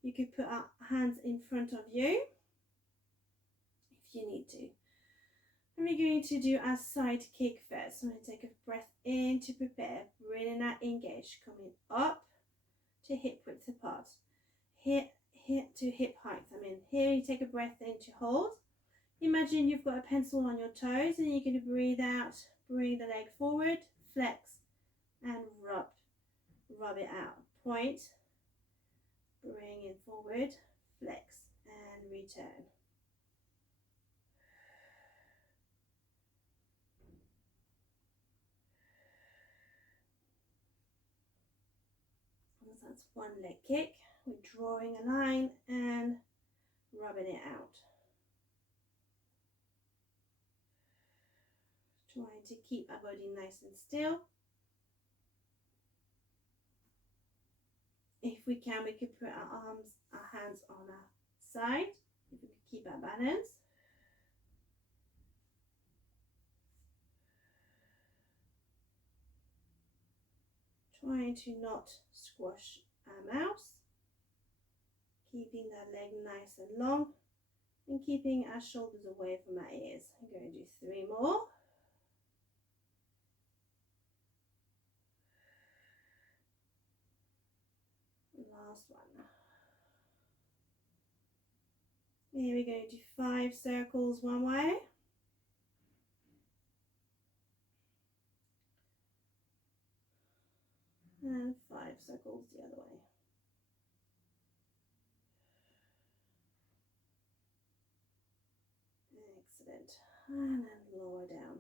You could put our hands in front of you if you need to. And we're going to do our side kick first. So I'm going to take a breath in to prepare, breathing out, engage, coming up to hip width apart, hip to hip height. Here you take a breath in to hold. Imagine you've got a pencil on your toes and you're going to breathe out, bring the leg forward, flex and rub it out. Point, bring it forward, flex and return. So that's one leg kick. We're drawing a line and rubbing it out. Trying to keep our body nice and still. If we can, we could put our hands on our side. If we could keep our balance. Trying to not squash our mouse. Keeping that leg nice and long. And keeping our shoulders away from our ears. I'm going to do 3 more. Last one. Here we're going to do 5 circles one way. And 5 circles the other way. Excellent. And then lower down.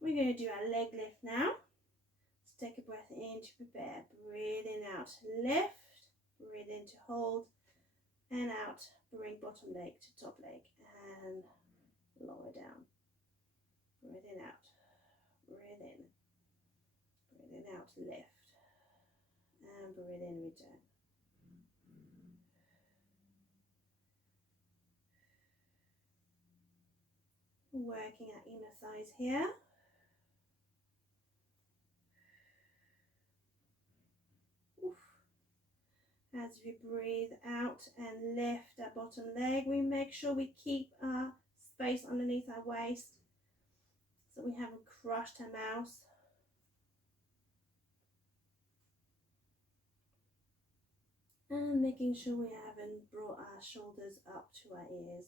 We're going to do our leg lift now. So take a breath in to prepare. Breathing out, lift. Breathe in to hold. And out, bring bottom leg to top leg. And lower down. Breathing out. Breathe in. Breathing out, lift. And breathe in, return. Working our inner thighs here. Oof. As we breathe out and lift our bottom leg, we make sure we keep our space underneath our waist so we haven't crushed our mouse. And making sure we haven't brought our shoulders up to our ears.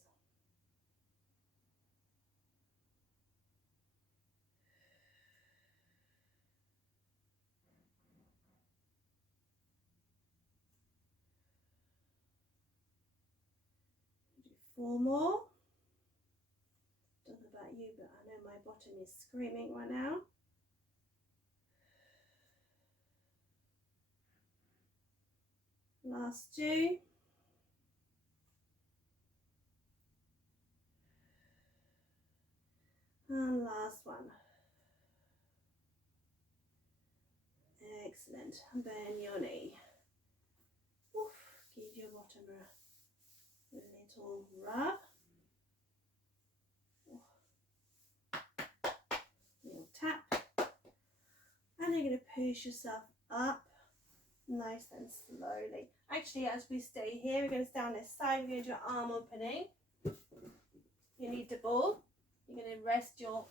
Do 4 more. Don't know about you, but I know my bottom is screaming right now. Last 2. And last one. Excellent. Bend your knee. Oof. Give your bottom a little rub. you're going to push yourself up nice and slowly. Actually, as we stay here, we're going to stay on this side. We're going to do an arm opening. You need the ball. You're going to rest your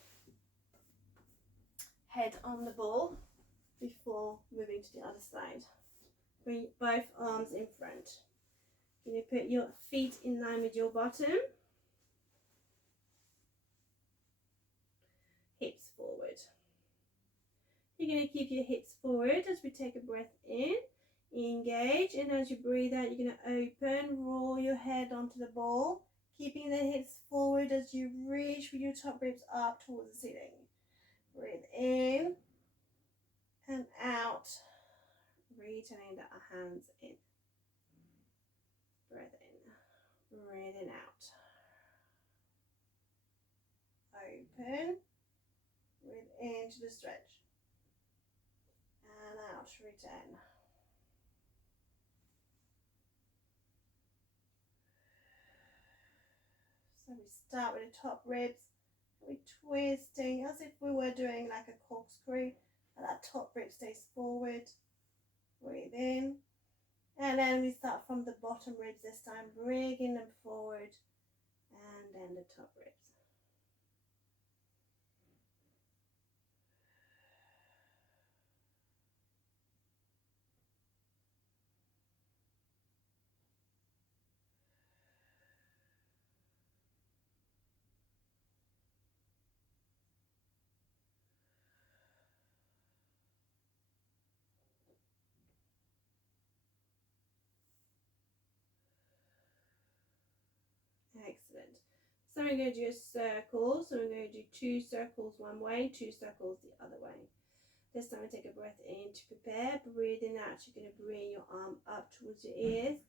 head on the ball before moving to the other side. Bring both arms in front. You're going to put your feet in line with your bottom. Hips forward. You're going to keep your hips forward as we take a breath in. Engage, and as you breathe out, you're going to open, roll your head onto the ball, keeping the hips forward as you reach with your top ribs up towards the ceiling. Breathe in and out, returning the hands in. Breath in, breathing out. Open, breathe into the stretch, and out, return. So we start with the top ribs, we're twisting as if we were doing like a corkscrew, and that top rib stays forward. Breathe in, and then we start from the bottom ribs this time, bringing them forward, and then the top ribs. Excellent. So we're going to do a circle. So we're going to do 2 circles one way, 2 circles the other way. This time we take a breath in to prepare. Breathing out, you're going to bring your arm up towards your ears.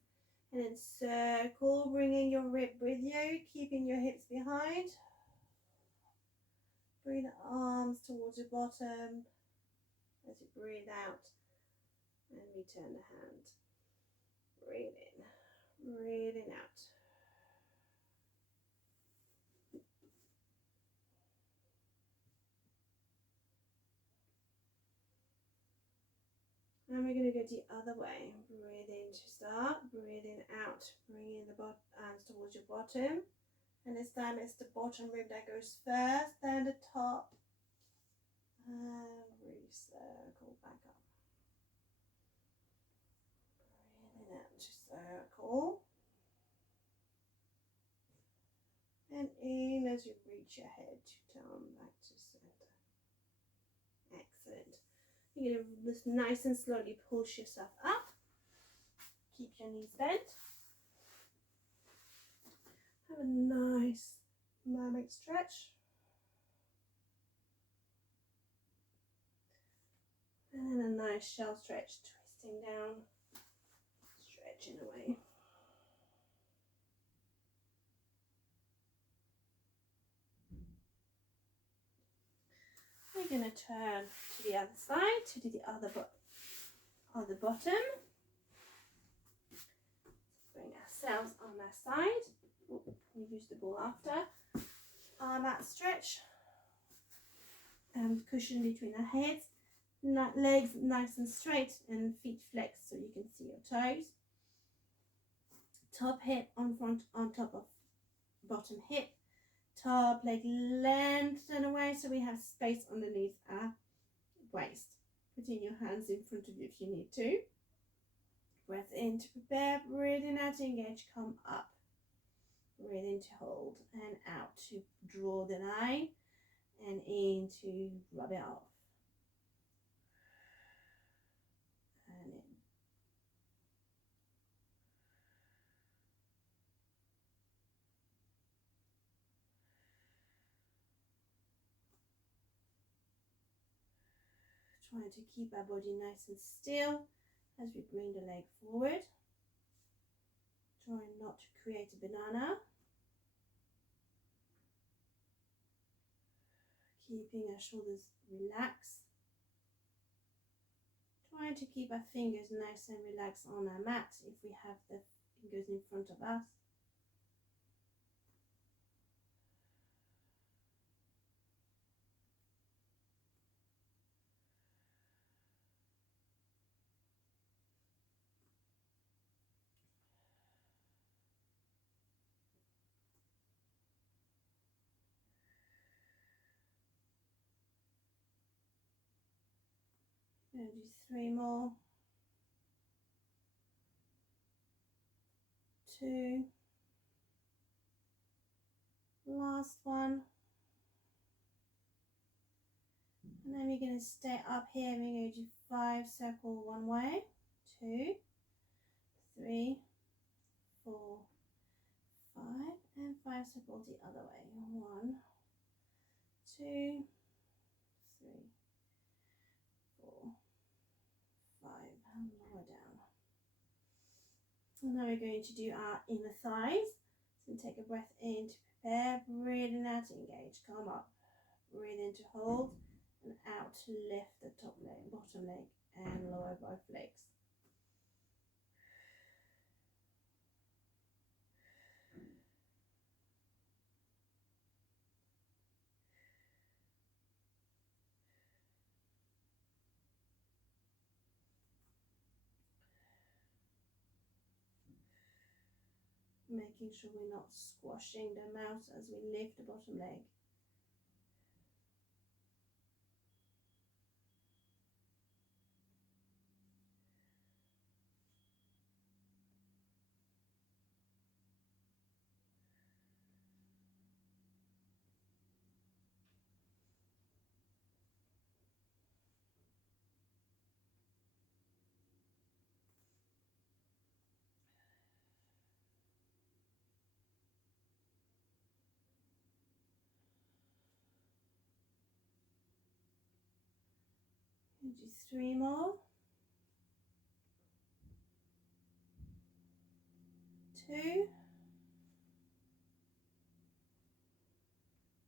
And then circle, bringing your rib with you, keeping your hips behind. Bring the arms towards your bottom as you breathe out. And return the hand. Breathe in, breathing out. And we're going to go the other way. Breathe in to start, breathing out, bringing the arms towards your bottom. And this time it's the bottom rib that goes first, then the top. And recircle back up. Breathing out to circle. And in as you reach your head to turn back to center. Excellent. You're going to just nice and slowly push yourself up. Keep your knees bent. Have a nice mermaid stretch. And then a nice shell stretch, twisting down, stretching away. We're going to turn to the other side, to do the other bottom. Bring ourselves on our side. We use the ball after. Arm out, stretch. And cushion between our heads. Legs nice and straight and feet flexed so you can see your toes. Top hip on front, on top of bottom hip. Top leg lengthen away so we have space underneath our waist. Putting your hands in front of you if you need to. Breath in to prepare, breathing out to engage, come up. Breathe in to hold and out to draw the line and in to rub it off. And in. Trying to keep our body nice and still as we bring the leg forward. Trying not to create a banana. Keeping our shoulders relaxed. Trying to keep our fingers nice and relaxed on our mat if we have the fingers in front of us. Gonna do 3 more. 2. Last one. And then we're going to stay up here. We're going to do 5 circle one way. 2, 3, 4, 5, and 5 circle the other way. 1, 2, 3, 4, 5, and lower down. And now we're going to do our inner thighs. So take a breath in to prepare, breathing out to engage, come up, breathe in to hold, and out to lift the top leg, bottom leg, and lower both legs. Making sure we're not squashing them out as we lift the bottom leg. Do 3 more. 2.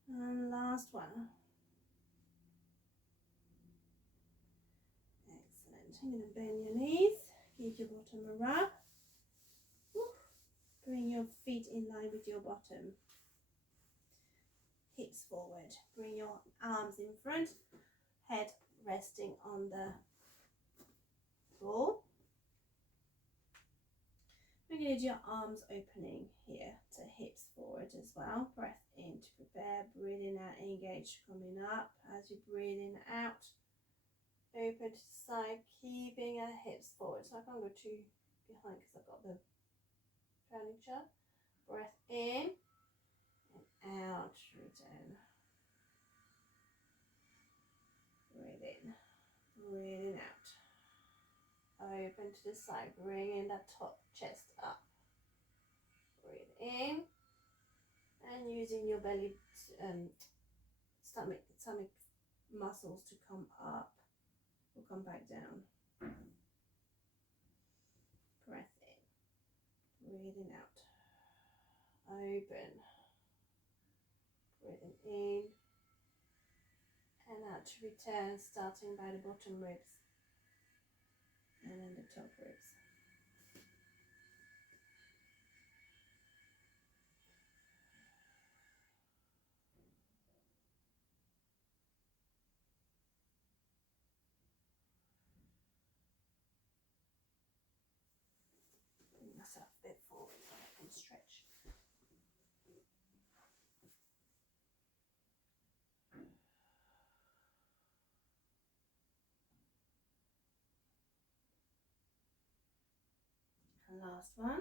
And last one. Excellent. I'm going to bend your knees. Give your bottom a rub. Bring your feet in line with your bottom. Hips forward. Bring your arms in front. Head resting on the ball. We're going to do your arms opening here to hips forward as well. Breath in to prepare, breathing out, engage, coming up. As you breathe in, out, open to the side, keeping our hips forward. So I can't go too behind because I've got the furniture. Breath in and out, return. Breathe in, breathing out. Open to the side, bringing that top chest up. Breathe in and using your belly, stomach muscles to come up. We'll come back down. Breath in, breathing out. Open, breathing in and out to return, starting by the bottom ribs and then the top ribs. Bring myself a bit forward so I can stretch. And last one.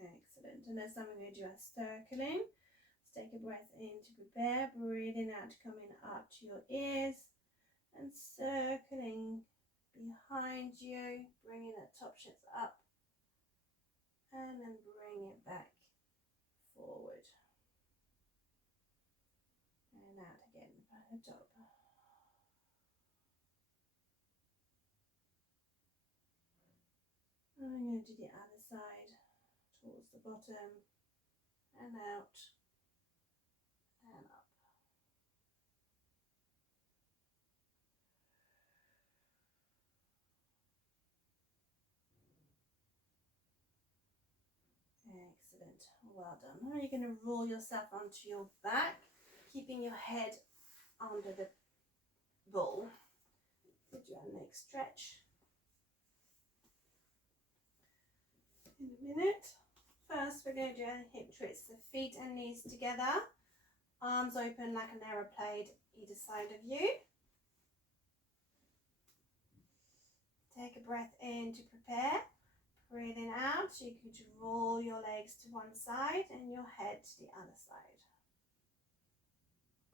Excellent. And next time we're going to do a circling. Let's take a breath in to prepare, breathing out, coming up to your ears and circling behind you, bringing that top chest up and then bring it back forward and out again by the top. And I'm going to do the other side towards the bottom and out and up. Excellent, well done. Now you're going to roll yourself onto your back, keeping your head under the ball. Do a neck stretch. in a minute. First, we're going to do a hip twist. So feet and knees together, arms open like an aeroplane either side of you. Take a breath in to prepare. Breathing out, you can roll your legs to one side and your head to the other side.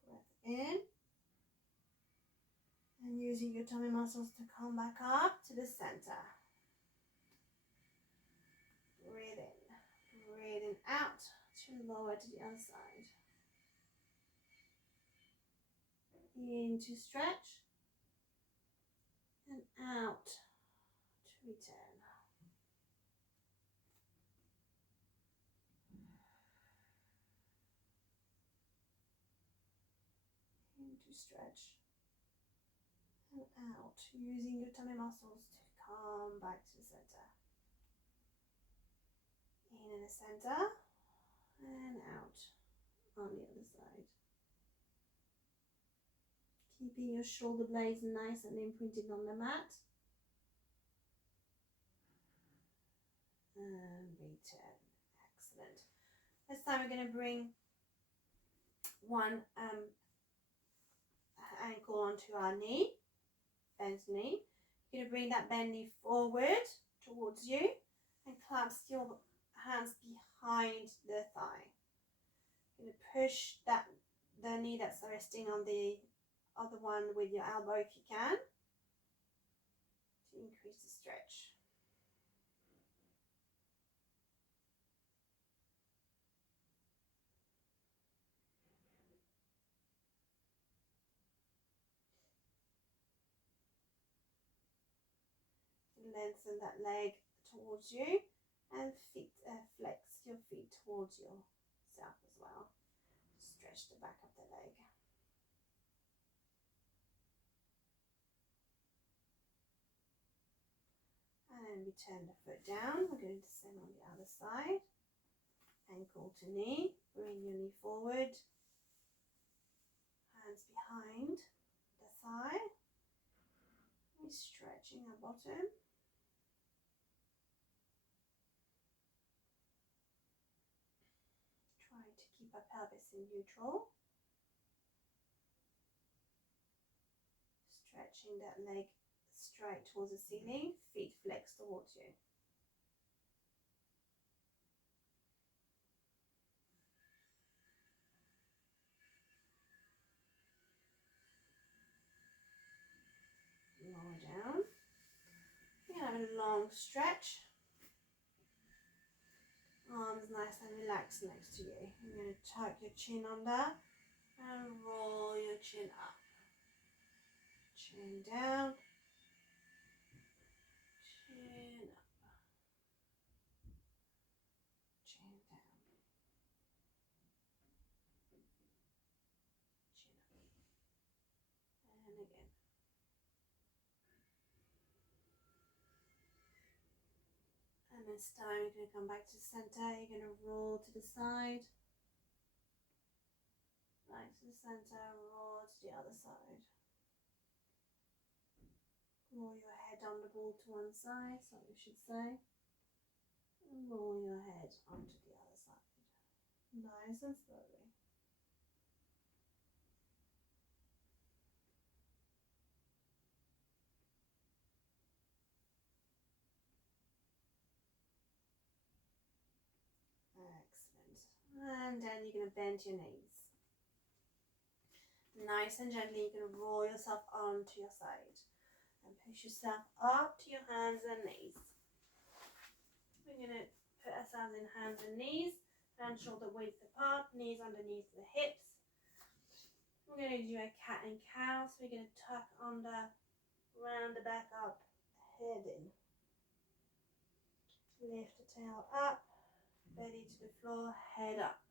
Breath in. And using your tummy muscles to come back up to the center. Breathe in. Breathing out to lower to the other side. In to stretch. And out to return. In to stretch. And out, using your tummy muscles to come back to the center. In the center and out on the other side. Keeping your shoulder blades nice and imprinted on the mat. And return. Excellent. This time we're going to bring one ankle onto our knee, bent knee. You're going to bring that bent knee forward towards you and clasp your hands behind the thigh. You're going to push the knee that's resting on the other one with your elbow if you can to increase the stretch. Lengthen that leg towards you and flex your feet towards yourself as well. Stretch the back of the leg. And we turn the foot down. We're going to send on the other side. Ankle to knee. Bring your knee forward. Hands behind the thigh. We're stretching our bottom. Try to keep our pelvis in neutral. Stretching that leg straight towards the ceiling, feet flex towards you. Lower down. You're going to have a long stretch. Arms nice and relaxed next to you. You're going to tuck your chin under and roll your chin up. Chin down. Chin up. Chin down. Chin up. And again. And this time you're going to come back to the center. You're going to roll to the side. Right to the center, roll to the other side. Roll your head on the ball to one side, so you should say. And roll your head onto the other side. Nice and slowly. Excellent. And then you're going to bend your knees. Nice and gently, you're going to roll yourself onto your side. And push yourself up to your hands and knees. We're going to put ourselves in hands and knees. Hands shoulder width apart, knees underneath the hips. We're going to do a cat and cow. So we're going to tuck under, round the back up, head in. Lift the tail up, belly to the floor, head up.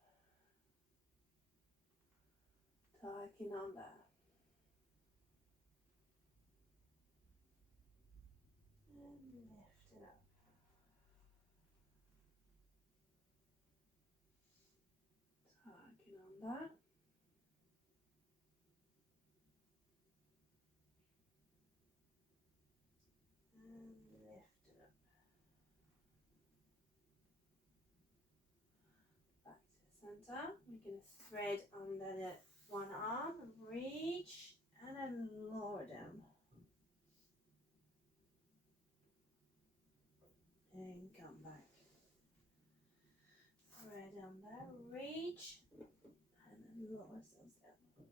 Tucking under. And lift it up. Tucking under. And lift it up. center. We're going to thread under the one arm, reach, and then lower down. And come back. Thread under, reach, and then lower ourselves down.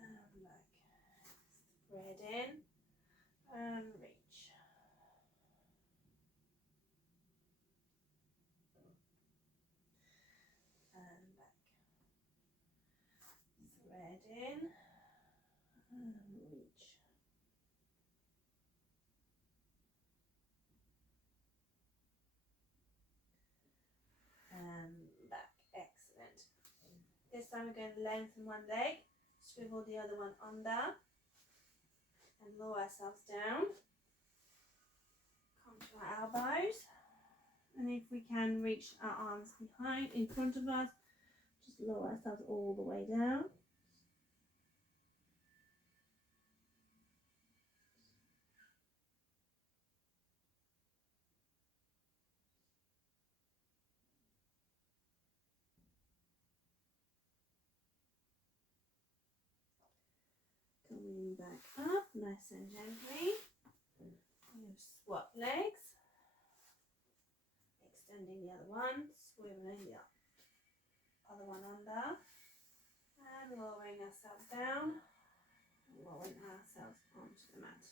And back. Thread in and reach. And back. Thread in and reach. And back. Excellent. This time we're going to lengthen one leg, swivel the other one under, and lower ourselves down. Come to our elbows, and if we can reach our arms behind, in front of us, just lower ourselves all the way down. Coming back up, nice and gently. You swap legs, extending the other one, swiveling the other one under, and lowering ourselves down, lowering ourselves onto the mat.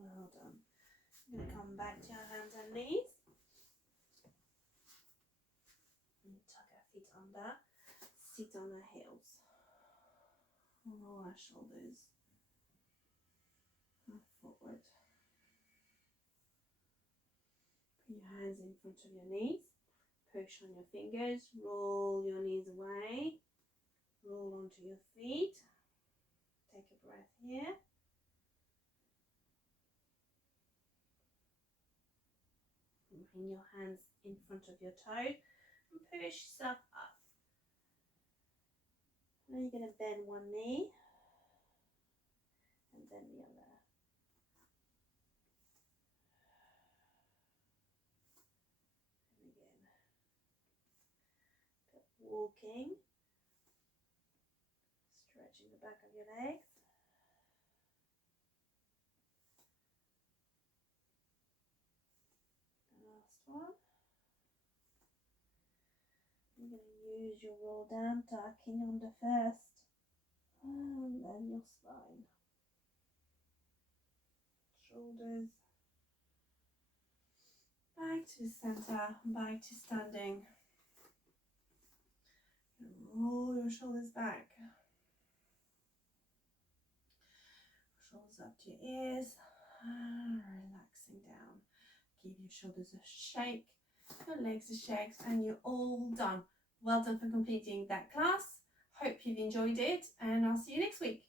Well done. I'm going to come back to our hands and knees. And tuck our feet under. Sit on our heels. Roll our shoulders forward. Put your hands in front of your knees. Push on your fingers. Roll your knees away. Roll onto your feet. Take a breath here. Bring your hands in front of your toes and push yourself up. Now you're going to bend one knee and then the other. And again. Keep walking. Stretching the back of your legs. Last one. You're going to use your roll down, tucking under first, and then your spine. Shoulders. Back to the center, back to standing. And roll your shoulders back. Shoulders up to your ears. Relaxing down. Give your shoulders a shake, your legs a shake, and you're all done. Well done for completing that class. Hope you've enjoyed it, and I'll see you next week.